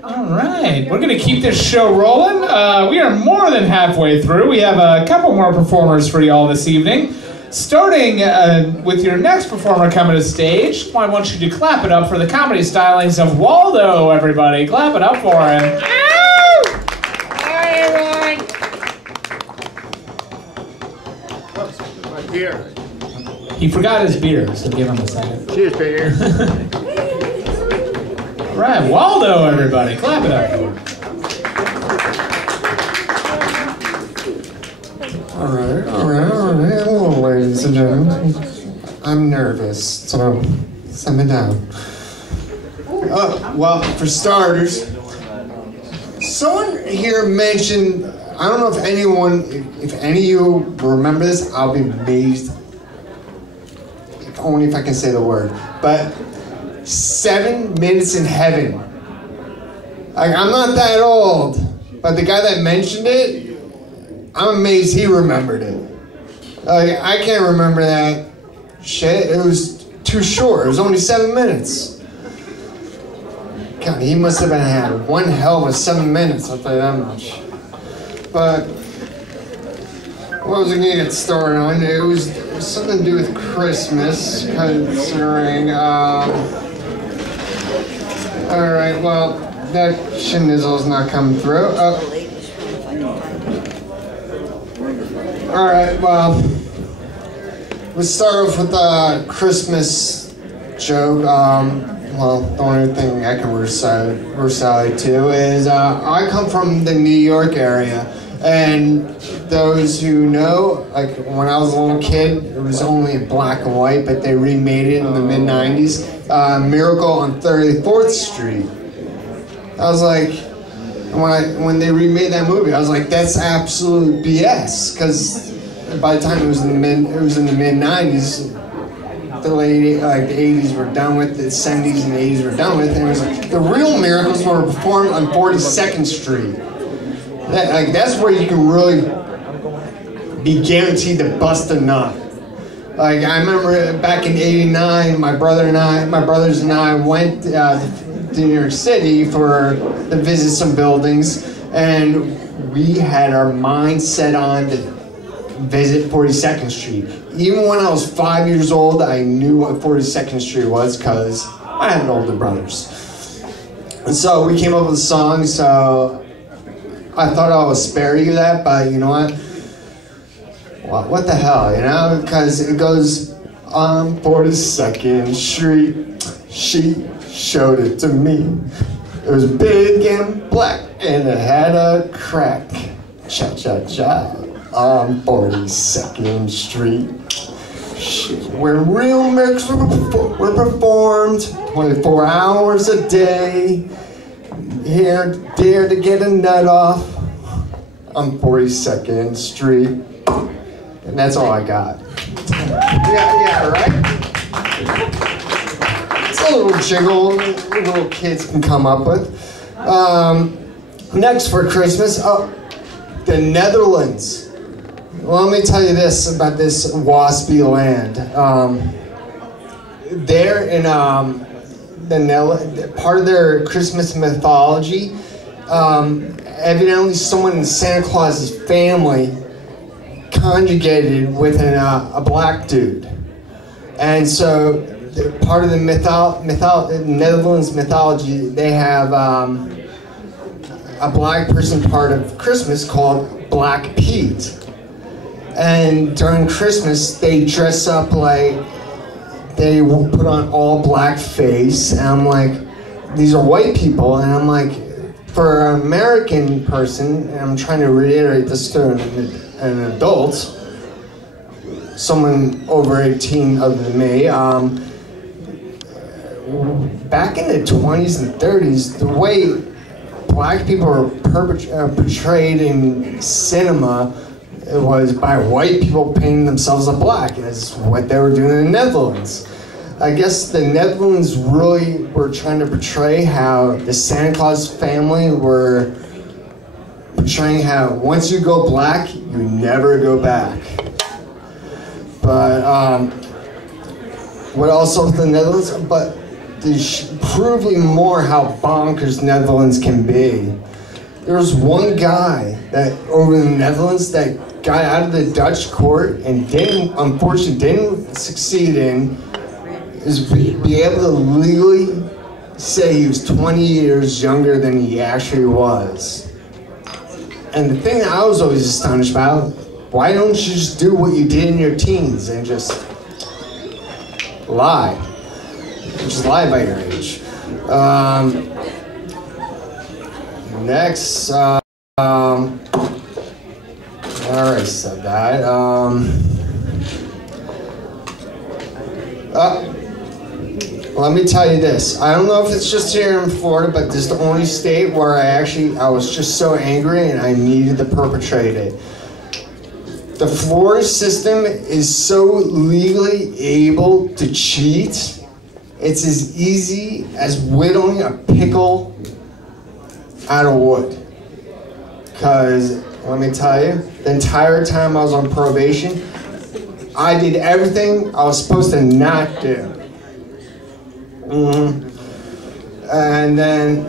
All right, we're going to keep this show rolling. We are more than halfway through. We have a couple more performers for y'all this evening. Starting with your next performer coming to stage, I want you to clap it up for the comedy stylings of Waldo, everybody. Clap it up for him. Hi, everyone. My beer. He forgot his beer, so give him a second. Cheers, beer. All right, Waldo, everybody. Clap it up. All right, hello, ladies and gentlemen. I'm nervous, so set me down. Well, for starters, someone here mentioned, I don't know if any of you remember this, I'll be amazed, if only if I can say the word, but 7 minutes in heaven. Like, I'm not that old, but the guy that mentioned it, I'm amazed he remembered it. Like, I can't remember that shit. It was too short. It was only 7 minutes. God, he must have had one hell of a 7 minutes, I'll tell you that much. But what was I gonna get started on? It was something to do with Christmas, considering, alright, well, that schnizzle's not coming through. Alright, well, let's start off with a Christmas joke. Well, the only thing I can recite to is I come from the New York area, and those who know, like when I was a little kid, it was only black and white, but they remade it in the mid-90s. Miracle on 34th Street. I was like, when they remade that movie, I was like, that's absolute BS. Because by the time it was in the mid-90s, the 80s were done with, the 70s and 80s were done with, and it was like the real miracles were performed on 42nd Street. That's where you can really be guaranteed to bust a nut. Like, I remember back in '89, my brothers and I went to New York City to visit some buildings, and we had our mind set on to visit 42nd Street. Even when I was 5 years old, I knew what 42nd Street was because I had older brothers. And so we came up with a song, so I thought I would spare you that, but you know what? What the hell, you know? Because it goes on 42nd Street, she showed it to me. It was big and black, and it had a crack. Cha-cha-cha on 42nd Street. Where real miracles were performed 24 hours a day. Here, dare to get a nut off on 42nd Street. And that's all I got. Yeah, right? It's a little jiggle little kids can come up with. Next for Christmas, the Netherlands. Well, let me tell you this about this waspy land. They're in part of their Christmas mythology. Evidently, someone in Santa Claus's family conjugated with a black dude, and so part of the Netherlands mythology, they have a black person part of Christmas called Black Pete. And during Christmas, they dress up like, they will put on all black face, and I'm like, these are white people, and I'm like, for an American person, and I'm trying to reiterate this to an adult, someone over 18 other than me, back in the 20s and 30s, the way black people were portrayed in cinema, it was by white people painting themselves black, as what they were doing in the Netherlands. I guess the Netherlands really were trying to portray how the Santa Claus family were portraying how once you go black, you never go back. But what also the Netherlands, but proving more how bonkers Netherlands can be. There was one guy that over in the Netherlands that got out of the Dutch court and unfortunately didn't succeed in is be able to legally say he was 20 years younger than he actually was. And the thing that I was always astonished about, why don't you just do what you did in your teens and just lie? Just lie about your age. Next, I already said that. Let me tell you this. I don't know if it's just here in Florida, but this is the only state where I was just so angry and I needed to perpetrate it. The Florida system is so legally able to cheat. It's as easy as whittling a pickle out of wood. Because, let me tell you, the entire time I was on probation, I did everything I was supposed to not do. And then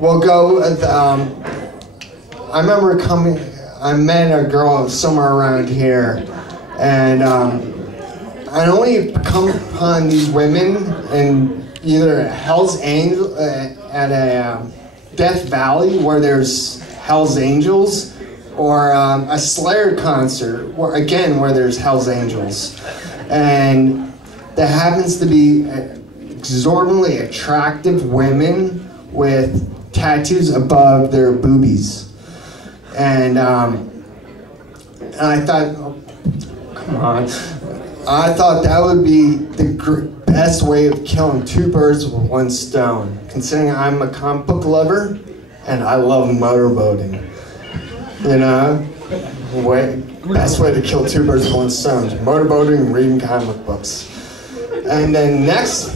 we'll go, I remember I met a girl somewhere around here, and I only come upon these women in either Hell's Angel, at a Death Valley where there's Hell's Angels, or a Slayer concert, where there's Hell's Angels. And there happens to be exorbitantly attractive women with tattoos above their boobies. And I thought, oh, come on. I thought that would be the best way of killing two birds with one stone, considering I'm a comic book lover and I love motorboating. You know, best way to kill two birds with one stone, motorboating and reading comic books. And then next,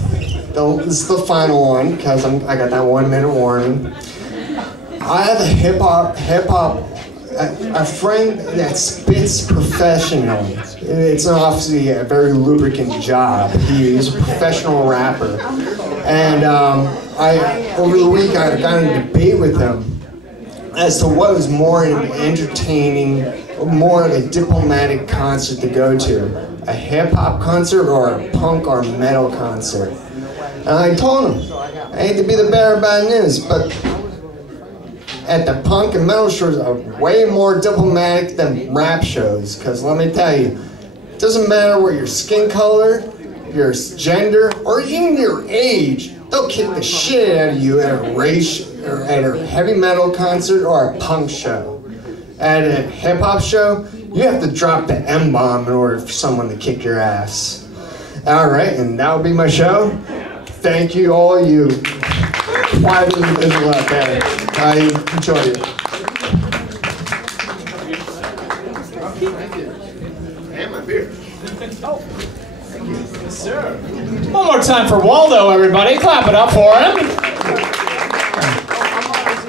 this is the final one, because I got that 1 minute warning. I have a hip hop, a friend that spits professionally. It's obviously a very lubricant job. He is a professional rapper. And over the week I got in a debate with him as to what was more entertaining, more of a diplomatic concert to go to. A hip hop concert or a punk or metal concert. And I told him, I hate to be the bearer of bad news, but at the punk and metal shows are way more diplomatic than rap shows, because let me tell you, it doesn't matter what your skin color, your gender, or even your age, they'll kick the shit out of you at a race, or at a heavy metal concert or a punk show. At a hip hop show, you have to drop the M-bomb in order for someone to kick your ass. Alright, and that'll be my show. Thank you all you quiet individual out there. I enjoy it. And my beer. Oh. Yes, sir. One more time for Waldo, everybody. Clap it up for him.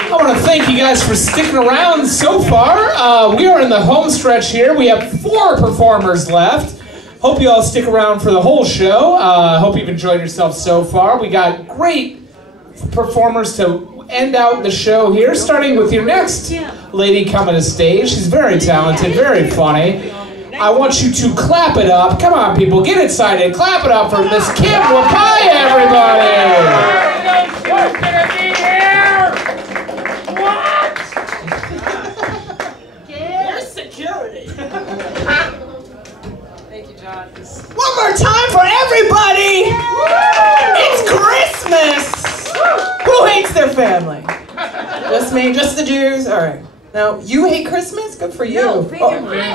I want to thank you guys for sticking around so far. We are in the home stretch here. We have 4 performers left. Hope you all stick around for the whole show. Hope you've enjoyed yourself so far. We got great performers to end out the show here, starting with your next lady coming to stage. She's very talented, very funny. I want you to clap it up. Come on, people, get excited. Clap it up for Miss Kim Wapai, everybody. What's gonna be here? What? Where's security? Thank you, John. One more time for everybody! It's Christmas! Who hates their family? Just me? Just the Jews? All right. Now, you hate Christmas? Good for you. No,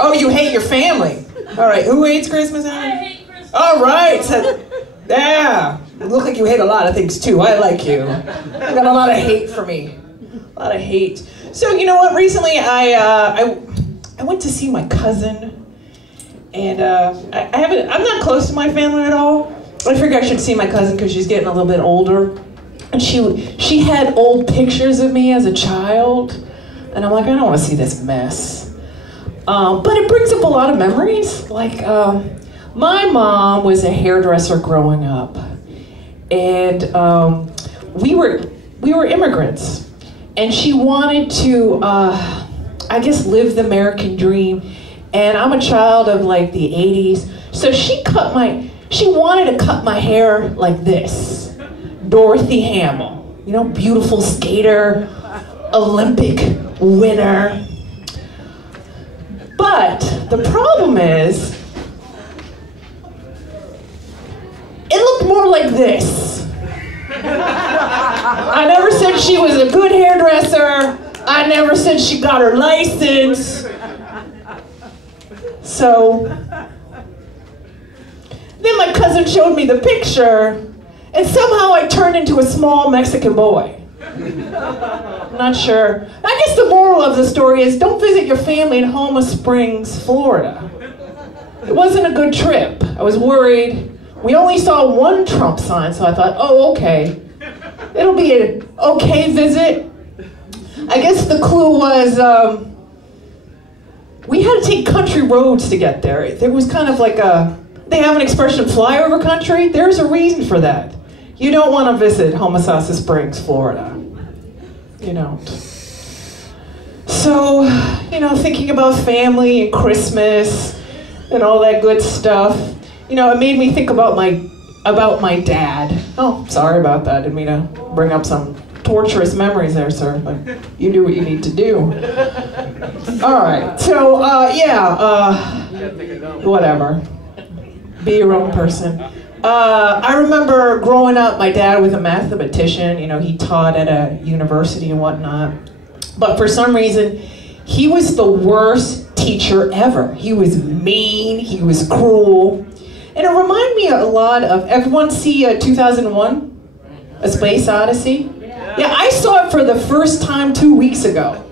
oh, you hate your family. All right. Who hates Christmas? I hate Christmas. All right. So, yeah. You look like you hate a lot of things, too. I like you. You got a lot of hate for me. A lot of hate. So, you know what? Recently, I went to see my cousin. And I'm not close to my family at all. I figured I should see my cousin because she's getting a little bit older. And she had old pictures of me as a child. And I'm like, I don't want to see this mess. But it brings up a lot of memories. Like, my mom was a hairdresser growing up. And we were immigrants. And she wanted to, I guess, live the American dream. And I'm a child of like the 80s. So she wanted to cut my hair like this. Dorothy Hamill, you know, beautiful skater, Olympic winner. But the problem is, it looked more like this. I never said she was a good hairdresser. I never said she got her license. So, then my cousin showed me the picture, and somehow I turned into a small Mexican boy. I'm not sure. I guess the moral of the story is don't visit your family in Homer Springs, Florida. It wasn't a good trip. I was worried. We only saw one Trump sign, so I thought, oh, okay. It'll be an okay visit. I guess the clue was we had to take country roads to get there. There was kind of like they have an expression, flyover country. There's a reason for that. You don't want to visit Homosassa Springs, Florida. You don't. So, you know, thinking about family and Christmas and all that good stuff, you know, it made me think about my dad. Oh, sorry about that. Didn't mean to bring up some torturous memories there, sir, but you do what you need to do. All right, so, whatever. Be your own person. I remember growing up, my dad was a mathematician. You know, he taught at a university and whatnot. But for some reason, he was the worst teacher ever. He was mean, he was cruel. And it reminded me a lot of, everyone see 2001? A Space Odyssey? Yeah, I saw it for the first time 2 weeks ago.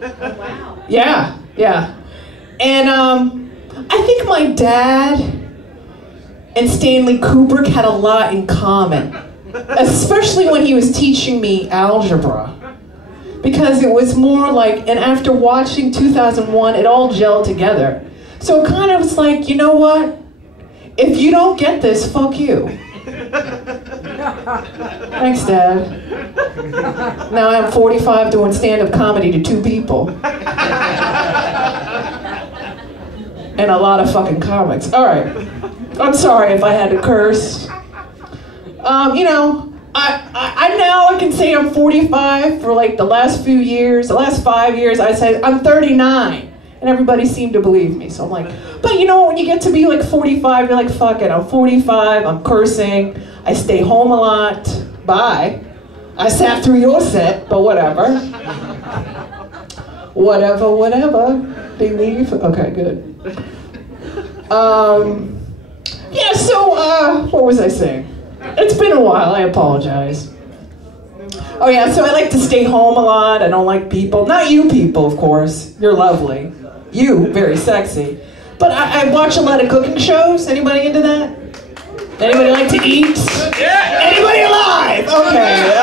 Yeah. And I think my dad and Stanley Kubrick had a lot in common, especially when he was teaching me algebra. Because it was more like, and after watching 2001, it all gelled together. So it kind of was like, you know what? If you don't get this, fuck you. Thanks, Dad. Now I'm 45 doing stand-up comedy to 2 people. And a lot of fucking comics. All right. I'm sorry if I had to curse. You know, I now I can say I'm 45 for like the last few years. The last 5 years, I said I'm 39. And everybody seemed to believe me. So I'm like, but you know, when you get to be like 45, you're like, fuck it, I'm 45, I'm cursing, I stay home a lot, bye. I sat through your set, but whatever. Whatever. They leave? Okay, good. Yeah, so, what was I saying? It's been a while, I apologize. Oh yeah, so I like to stay home a lot, I don't like people. Not you people, of course, you're lovely. You, very sexy. But I watch a lot of cooking shows, anybody into that? Anybody like to eat? Yeah. Anybody alive? Okay,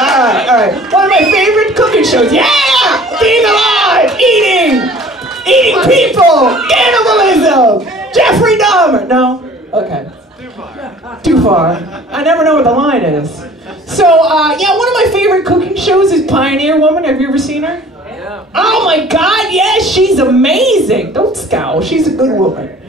alright. One of my favorite cooking shows, yeah! Being alive, eating people, cannibalism, Jeffrey Dahmer. No? Okay. Too far. I never know what the line is. So, yeah, one of my favorite cooking shows is Pioneer Woman. Have you ever seen her? Yeah. Oh my God, yes, she's amazing. Don't scowl, she's a good woman.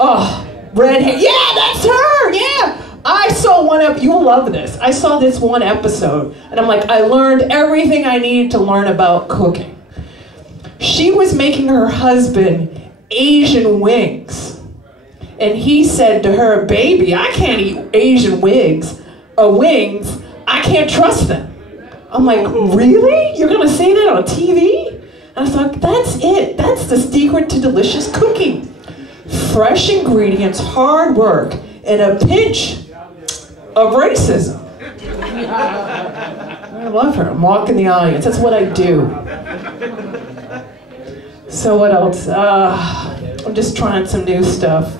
Oh, red hair. Yeah, that's her, yeah. I saw you'll love this. I saw this one episode, and I'm like, I learned everything I needed to learn about cooking. She was making her husband Asian wings. And he said to her, baby, I can't eat Asian wings. I can't trust them. I'm like, really? You're gonna say that on TV? And I thought, that's it. That's the secret to delicious cooking. Fresh ingredients, hard work, and a pinch of racism. I love her. I'm walking the audience. That's what I do. So what else? I'm just trying some new stuff.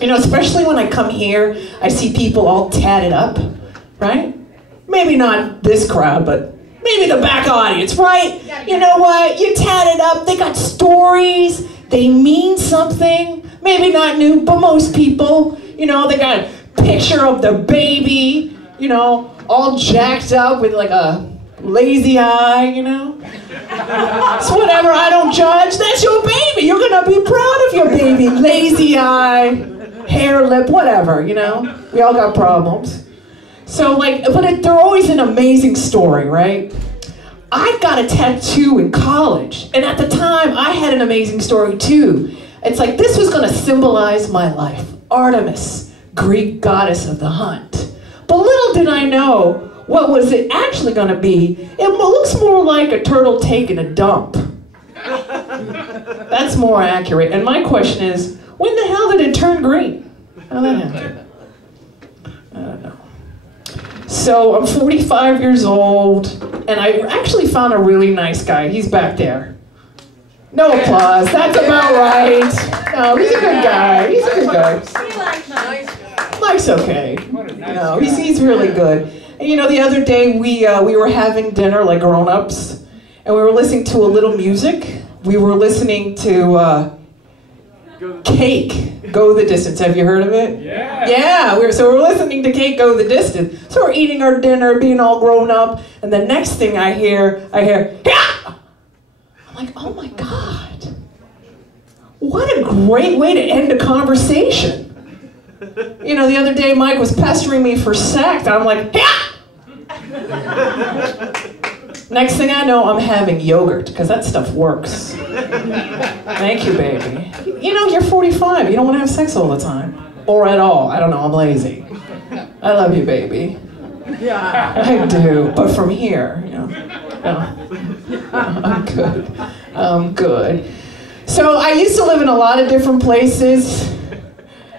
You know, especially when I come here, I see people all tatted up, right? Maybe not this crowd, but maybe the back audience, right? You know what? You're tatted up, they got stories, they mean something. Maybe not new, but most people, you know, they got a picture of their baby, you know, all jacked up with like a lazy eye, you know? So whatever, I don't judge, that's your baby. You're gonna be proud of your baby. Lazy eye, hair, lip, whatever, you know? We all got problems. So like, but they're always an amazing story, right? I got a tattoo in college, and at the time, I had an amazing story too. It's like, this was gonna symbolize my life. Artemis, Greek goddess of the hunt. But little did I know, what was it actually gonna be? It looks more like a turtle taking a dump. That's more accurate. And my question is, when the hell did it turn green? How did that happen? I don't know. So I'm 45 years old, and I actually found a really nice guy. He's back there. No applause, that's about right. No, he's a good guy, he's a good guy. Mike's okay. No, he's really good. And you know, the other day we were having dinner like grown-ups, and we were listening to a little music. We were listening to Cake, Go the Distance. Have you heard of it? Yeah. Yeah, we're listening to Cake, Go the Distance. So we're eating our dinner, being all grown up, and the next thing I hear, yeah! I'm like, oh my God. What a great way to end a conversation. You know, the other day Mike was pestering me for sex, and I'm like, yeah! Next thing I know, I'm having yogurt, because that stuff works. Thank you, baby. You know, you're 45. You don't want to have sex all the time. Or at all. I don't know, I'm lazy. I love you, baby. Yeah. I do, but from here, you know. No. I'm good. I'm good. So I used to live in a lot of different places.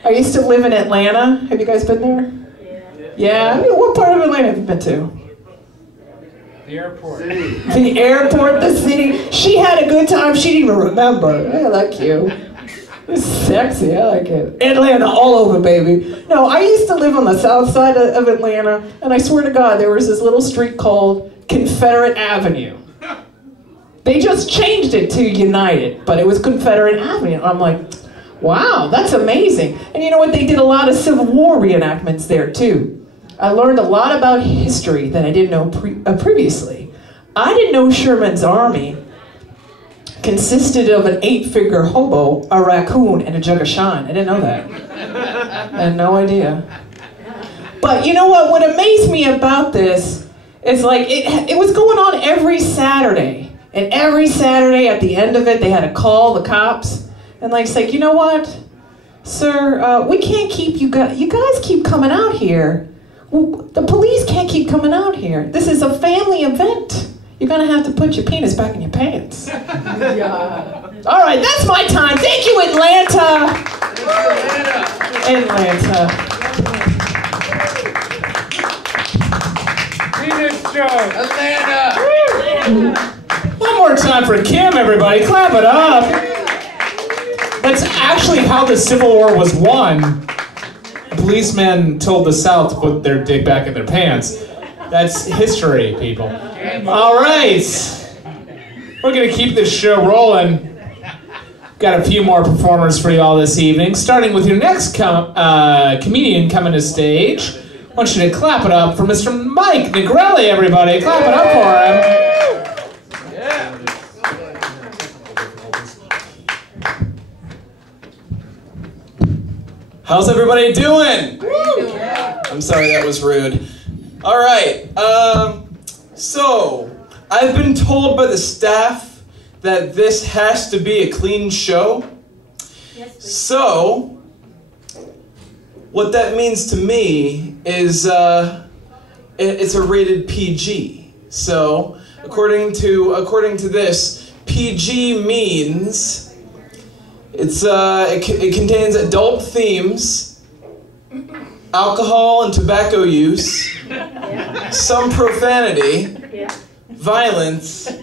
I used to live in Atlanta. Have you guys been there? Yeah? I mean, what part of Atlanta have you been to? The airport. The airport, the city. She had a good time. She didn't even remember. I like you. It's sexy. I like it. Atlanta all over, baby. No, I used to live on the south side of Atlanta, and I swear to God, there was this little street called Confederate Avenue. They just changed it to United, but it was Confederate Avenue. And I'm like, wow, that's amazing. And you know what? They did a lot of Civil War reenactments there, too. I learned a lot about history that I didn't know previously. I didn't know Sherman's army consisted of an 8-figure hobo, a raccoon, and a jug of shine. I didn't know that. I had no idea. But you know what? What amazed me about this is like it was going on every Saturday. And every Saturday at the end of it, they had to call the cops and like say, you know what, sir, we can't keep you guys keep coming out here. Well, the police can't keep coming out here. This is a family event. You're gonna have to put your penis back in your pants. Yeah. All right, that's my time. Thank you, Atlanta. Atlanta. Venus show. Atlanta. One more time for Kim, everybody. Clap it up. That's actually how the Civil War was won. Policemen told the South to put their dick back in their pants. That's history, people. All right. We're going to keep this show rolling. Got a few more performers for y'all this evening. Starting with your next comedian coming to stage. I want you to clap it up for Mr. Mike Negrelli, everybody. Clap it up for him. Yeah. How's everybody doing? I'm sorry, that was rude. All right, so I've been told by the staff that this has to be a clean show. So what that means to me is it's a rated PG. So according to this, PG means it contains adult themes, alcohol and tobacco use, some profanity, violence, and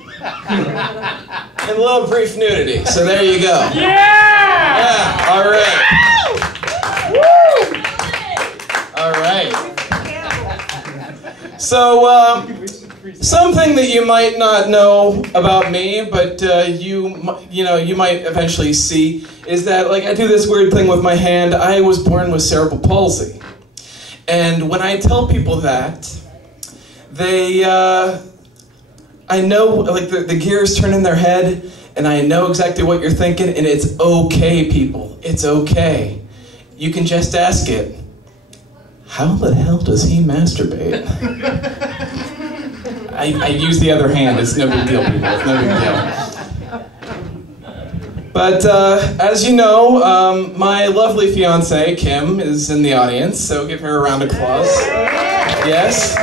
a little brief nudity. So there you go. Yeah! All right. So, something that you might not know about me, but you might eventually see, is that like I do this weird thing with my hand. I was born with cerebral palsy, and when I tell people that, they, I know like the gears turn in their head, and I know exactly what you're thinking, and it's okay, people. It's okay. You can just ask it. How the hell does he masturbate? I use the other hand. It's no big deal, people. It's no big deal. But as you know, my lovely fiance, Kim, is in the audience, so give her a round of applause. Yes.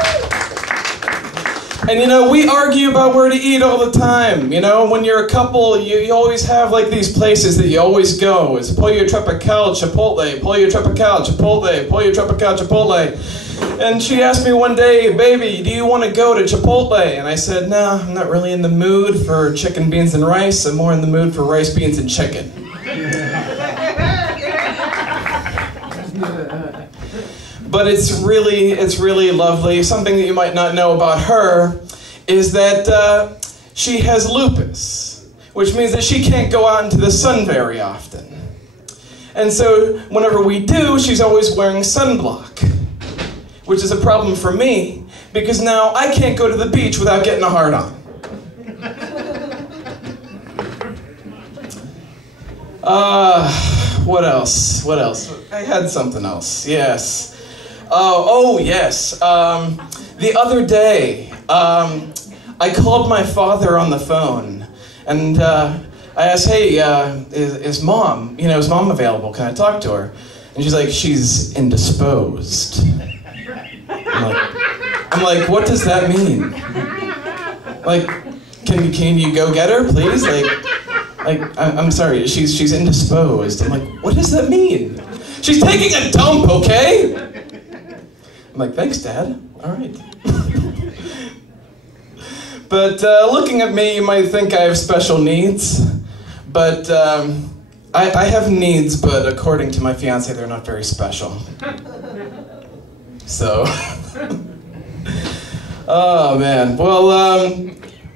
And you know, we argue about where to eat all the time. You know, when you're a couple, you always have like these places that you always go. It's Pollo Tropical, Chipotle, Pollo Tropical, Chipotle, Pollo Tropical, Chipotle. And she asked me one day, baby, do you want to go to Chipotle? And I said, no, I'm not really in the mood for chicken, beans, and rice. I'm more in the mood for rice, beans, and chicken. But it's really lovely. Something that you might not know about her is that she has lupus, which means that she can't go out into the sun very often. And so whenever we do, she's always wearing sunblock, which is a problem for me because now I can't go to the beach without getting a hard-on. What else? What else? I had something else. Yes. Oh yes. The other day, I called my father on the phone, and I asked, "Hey, is mom? You know, is mom available? Can I talk to her?" And she's like, "She's indisposed." I'm like, what does that mean? Like, can you go get her, please? Like, I'm sorry, she's indisposed. I'm like, what does that mean? She's taking a dump, okay? I'm like, thanks, Dad. All right. But looking at me, you might think I have special needs. But I have needs, but according to my fiance, they're not very special. So, oh man. Well,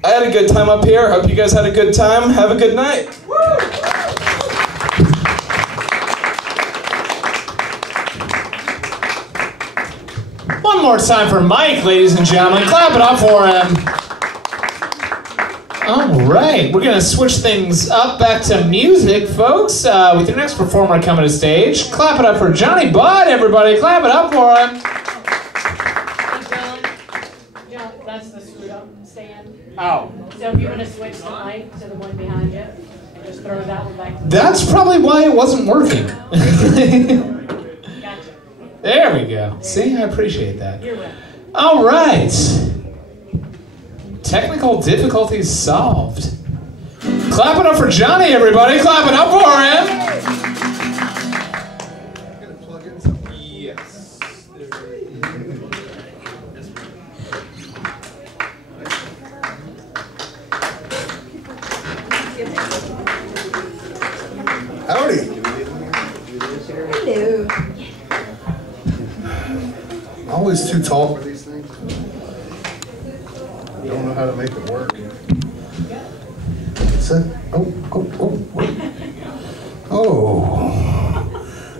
I had a good time up here. Hope you guys had a good time. Have a good night. One more time for Mike, ladies and gentlemen. Clap it up for him. All right, we're gonna switch things up back to music, folks, with your next performer coming to stage. Clap it up for Johnny Budd, everybody. Clap it up for him. John, that's the screwed up stand. Oh. So if you want to switch the mic to the one behind you, and just throw that one back to the That's probably why it wasn't working. There we go. See, I appreciate that. You're welcome. All right. Technical difficulties solved. Clap it up for Johnny, everybody. Clap it up for him. Yes. Howdy. Hello. I'm always too tall for these things. I don't know how to make it work. What's that? Oh,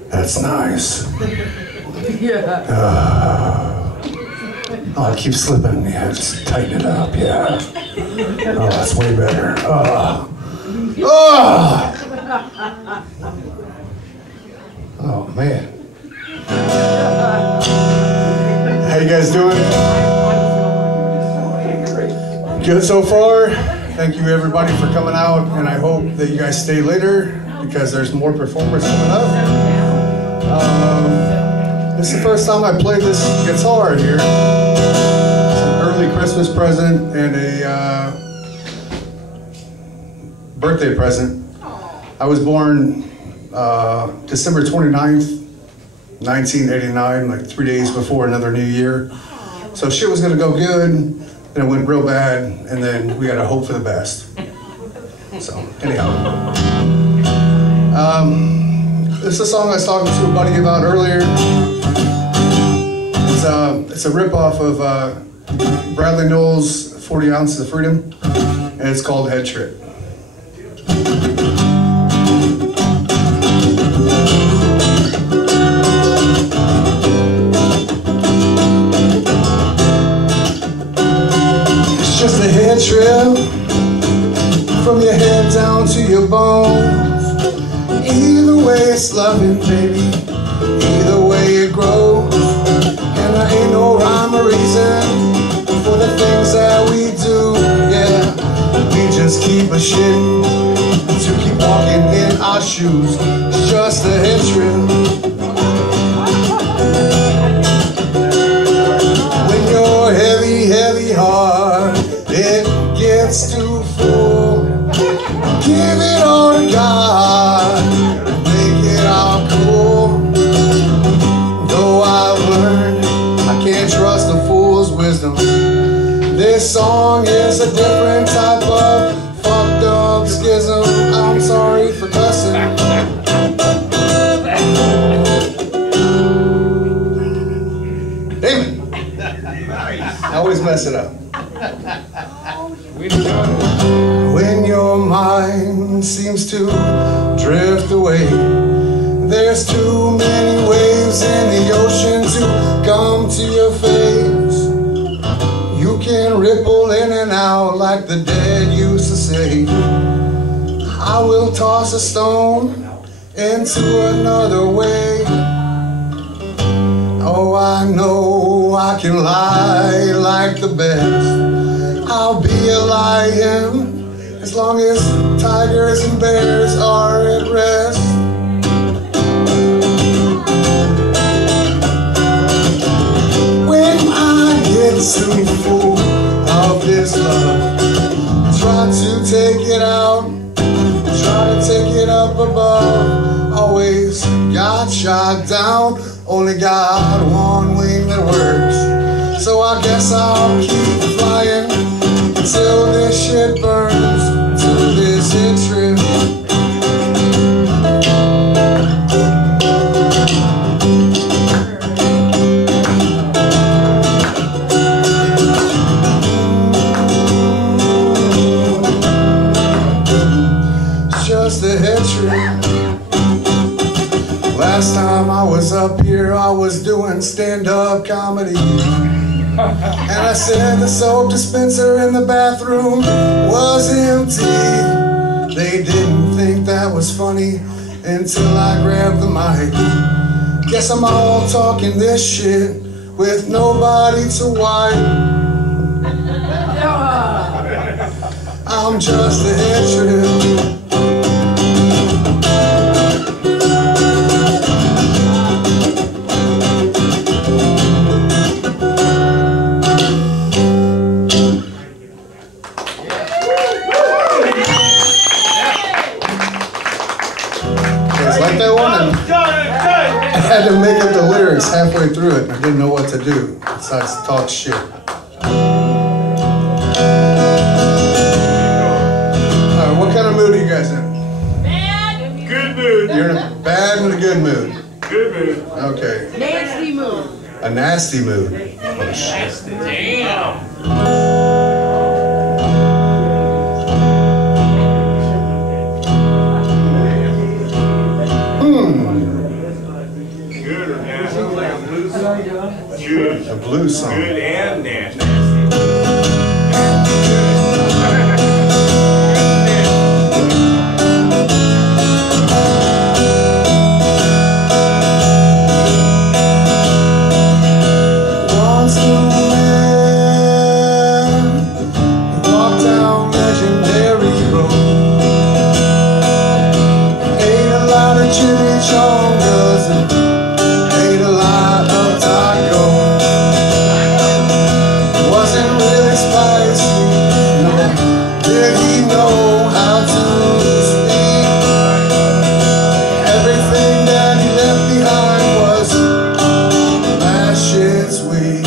that's nice. Oh, I keep slipping. Yeah, just tighten it up. Yeah. Oh, that's way better. Oh man. How you guys doing? Good so far. Thank you everybody for coming out, and I hope that you guys stay later because there's more performers coming up. This is the first time I played this guitar here. It's an early Christmas present and a birthday present. I was born December 29th, 1989, like 3 days before another new year. So shit was gonna go good, then it went real bad, and then we gotta hope for the best. So, anyhow. This is a song I was talking to a buddy about earlier. It's a rip-off of Bradley Knowles, 40 Ounces of Freedom, and it's called Head Trip. It's just a head trip from your head down to your bones. Either way it's loving, baby. Either way it grows. And there ain't no rhyme or reason for the things that we do, yeah. We just keep a shit to keep walking in our shoes. It's just a head trip. When your heavy, heavy heart, it gets too full, give it all to God, make it all cool. Though I've learned I can't trust a fool's wisdom, this song is a different type of fucked up schism. I'm sorry for cussing. Damn it. I always mess it up. When your mind seems to drift away, there's too many waves in the ocean to come to your face. You can ripple in and out like the dead used to say. I will toss a stone into another way. Oh, I know I can lie like the best. I'll be a lion as long as tigers and bears are at rest. When I get too full of this love, try to take it out, try to take it up above. Always got shot down, only got one wing that works. So I guess I'll keep flying until this shit burns, till this hit trip. It's just a head trip. Last time I was up here, I was doing stand-up comedy. And I said the soap dispenser in the bathroom was empty. They didn't think that was funny until I grabbed the mic. Guess I'm all talking this shit with nobody to wipe. I'm just a head trip. I had to make up the lyrics halfway through it. I didn't know what to do besides talk shit. Alright, what kind of mood are you guys in? Bad. Good mood. You're in a bad and a good mood. Good mood. Okay. Nasty mood. A nasty mood. Oh shit. Damn. Good. A blues song. Good and nasty. Once a man walked down legendary road, ate a lot of chimichangas and ate a lot of tacos. Wasn't really spicy, no. Did he know how to speak? Everything that he left behind was that shit sweet.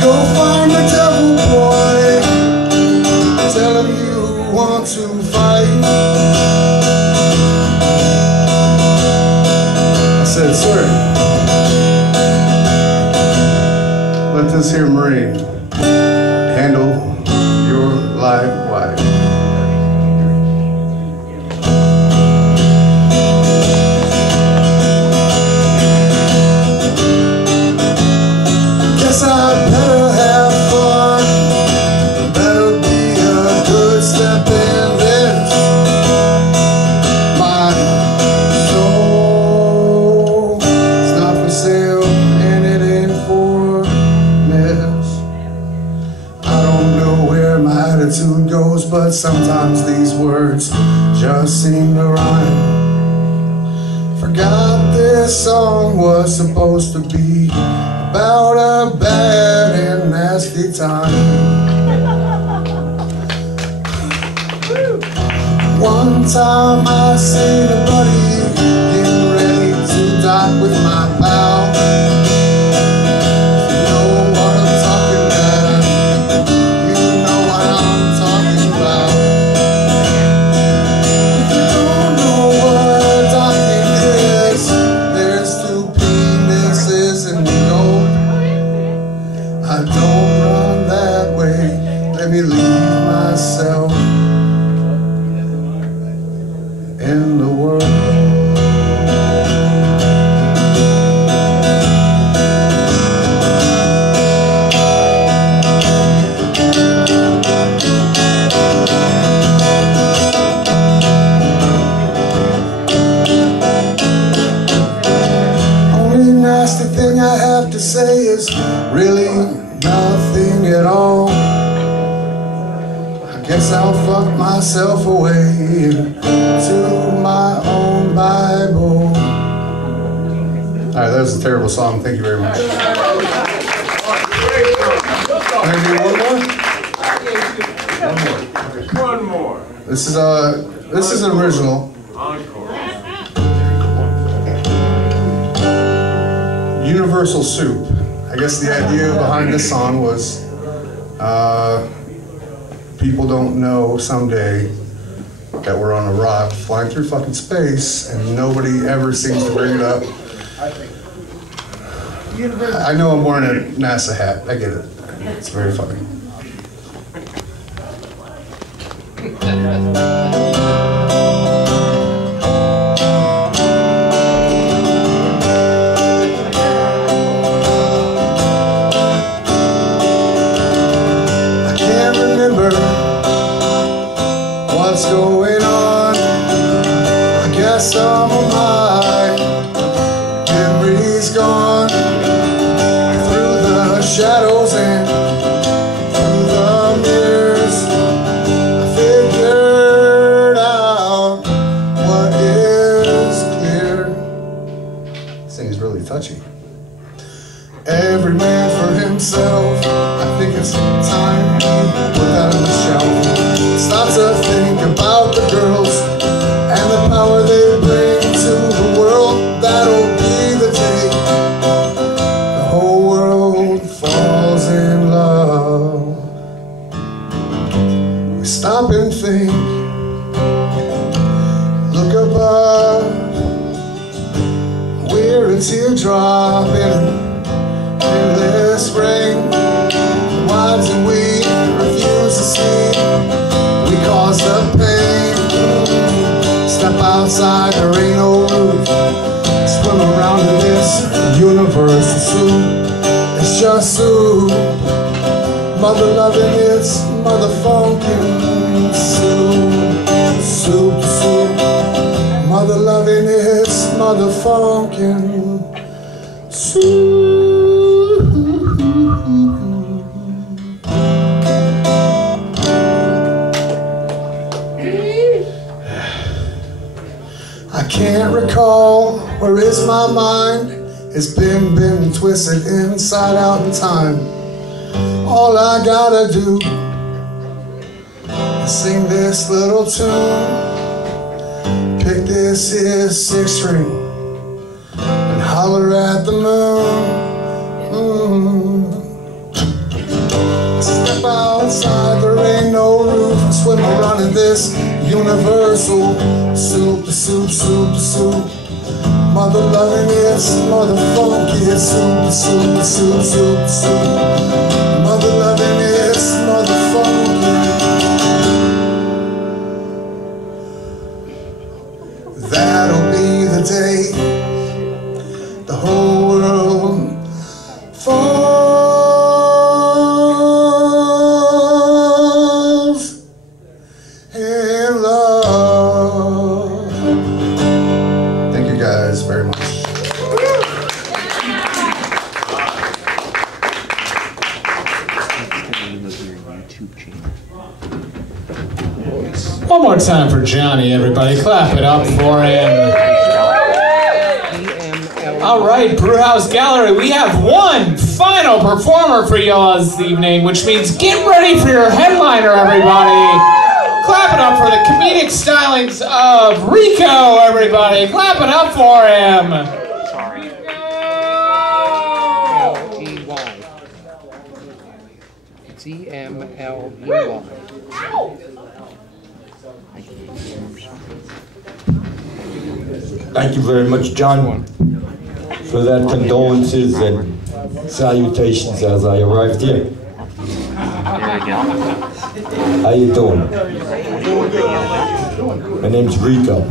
Go find the devil, boy. Tell him you want to fight. I said, sir, black wife. Guess I'd better have fun. Better be a good step in this. My soul is not for sale and it ain't for miss. I don't know where my attitude goes, but sometimes these words just seem to rhyme. Forgot this song was supposed to be about a bad and nasty time. One time I seen a buddy getting ready to dock with my pal. You know what I'm talking about. You know what I'm talking about. If you don't know what docking is, there's two penises in the gold. I don't run that way. Let me leave myself in the world. Only nasty thing I have to say is really nothing at all. I guess I'll fuck myself away to my own Bible. Alright, that was a terrible song. Thank you very much. Can I do one more? One more. This is an original. Encore. Universal Soup. I guess the idea behind this song was people don't know someday that we're on a rock flying through fucking space and nobody ever seems to bring it up. I know I'm wearing a NASA hat. I get it. It's very funny. I can't remember what's going on. I guess some of my memory's gone. Through the shadows and through the mirrors, I figured out what is clear. This thing is really touchy. Every man for himself. I think it's time to put that on the shelf. Stop to think about the girls and the power they bring to the world. That'll be the day the whole world falls in love. We stop and think, look above. We're a teardrop in this rain. Why do we refuse to see? We cause the pain. Step outside, there ain't no roof. Swim around in this universal soup. It's just soup. Mother loving, it's motherfunkin' soup. Soup, soup. Mother loving, it's motherfunkin' soup. I can't recall where is my mind. It's been twisted inside out in time. All I gotta do is sing this little tune, pick this here 6 string and holler at the moon. Step outside, there ain't no roof. Swim around in this universal soup, the soup, soup, the soup. Mother loving, it's motherfunky, it's soup, the soup, the soup, soup, the soup. Mother loving, it's motherfunky. One more time for Johnny, everybody. Clap it up for him. All right, Brewhouse Gallery, we have one final performer for y'all this evening, which means get ready for your headliner, everybody. Clap it up for the comedic stylings of Rico, everybody. Clap it up for him. Sorry. L-E-Y. C-M-L-E-Y. Thank you very much, John, for that condolences and salutations as I arrived here. How you doing? My name's Rico.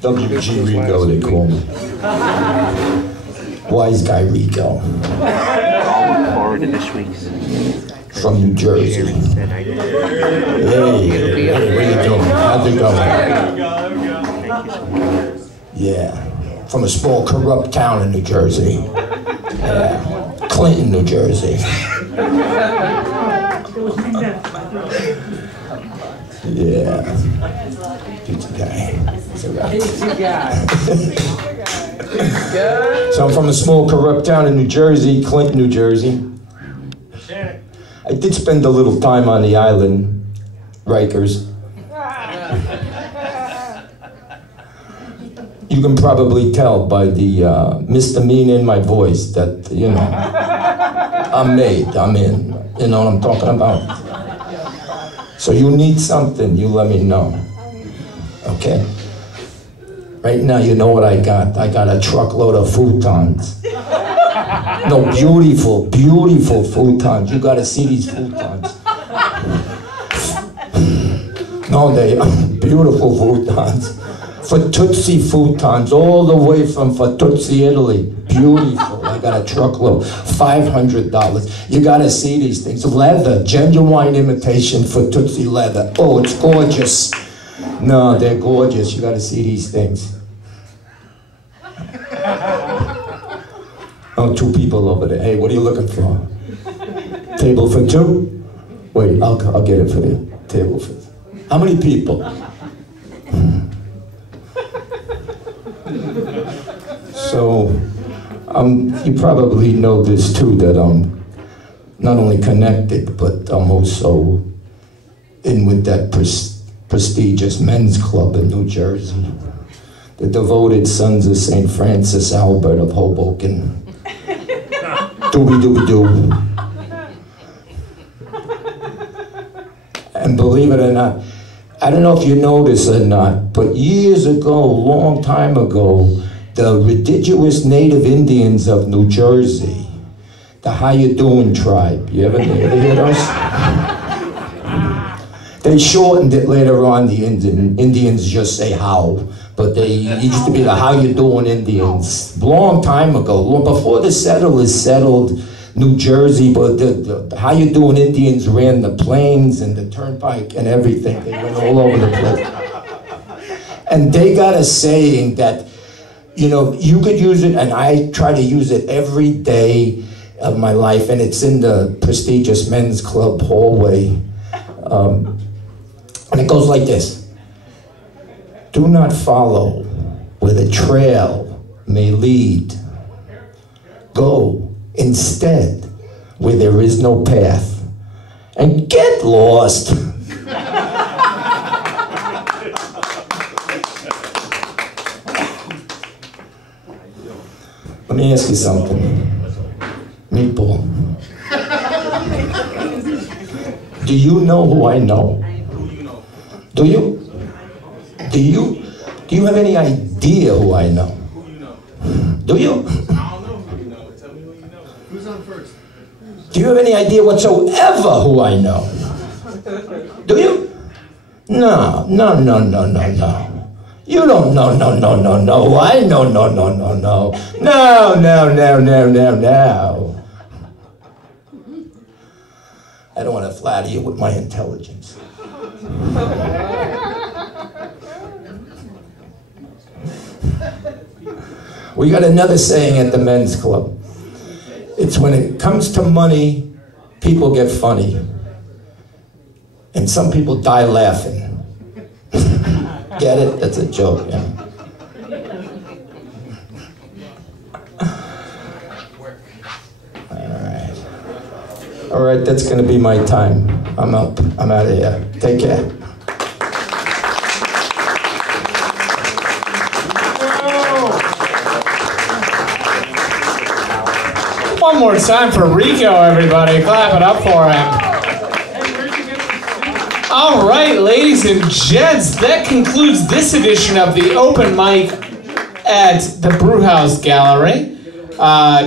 WG Rico, they call me. Wise guy Rico. From New Jersey. Hey, what you doing? How's it going? Yeah, from a small corrupt town in New Jersey. Yeah, Clinton, New Jersey. Yeah, pizza guy. Pizza guy. So I'm from a small corrupt town in New Jersey, Clinton, New Jersey. I did spend a little time on the island, Rikers. You can probably tell by the misdemeanor in my voice that, you know, I'm made, I'm in. You know what I'm talking about? So you need something, you let me know. Okay? Right now, you know what I got? I got a truckload of futons. No, beautiful, beautiful futons. You gotta see these futons. No, they are beautiful futons. Fatuzzi futons, all the way from Fatuzzi, Italy. Beautiful. I got a truckload. $500. You gotta see these things. Leather, genuine imitation Fatuzzi leather. Oh, it's gorgeous. No, they're gorgeous. You gotta see these things. Oh, two people over there. Hey, what are you looking for? Table for two? Wait, I'll get it for you. Table for... How many people? So, you probably know this too, that I'm not only connected, but I'm also in with that prestigious men's club in New Jersey. The Devoted Sons of St. Francis Albert of Hoboken. Doobie-doobie-doo. And believe it or not, I don't know if you know this or not, but years ago, a long time ago, the ridiculous native Indians of New Jersey, the How You Doing tribe, you ever hear those? They shortened it later on, the Indians just say how, but they used to be the How You Doing Indians. Long time ago, long before the settlers settled New Jersey, but the How You Doing Indians ran the plains and the turnpike and everything. They went all over the place. And they got a saying that, you know, you could use it, and I try to use it every day of my life, and it's in the prestigious men's club hallway. And it goes like this. Do not follow where the trail may lead. Go instead where there is no path, and get lost. Let me ask you something. Meatball. Do you know who I know? Do you? Do you have any idea who I know? Do you? Do you have any idea whatsoever who I know? Do you? No. You don't know, no. I know, no. No. I don't want to flatter you with my intelligence. We got another saying at the men's club. It's when it comes to money, people get funny. and some people die laughing. Get it? That's a joke, yeah. All right, that's gonna be my time. I'm up, I'm out of here. Take care. One more time for Rico, everybody. Clap it up for him. All right, ladies and gents, that concludes this edition of the open mic at the Brewhouse Gallery.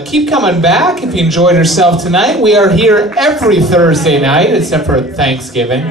Keep coming back if you enjoyed yourself tonight. We are here every Thursday night, except for Thanksgiving.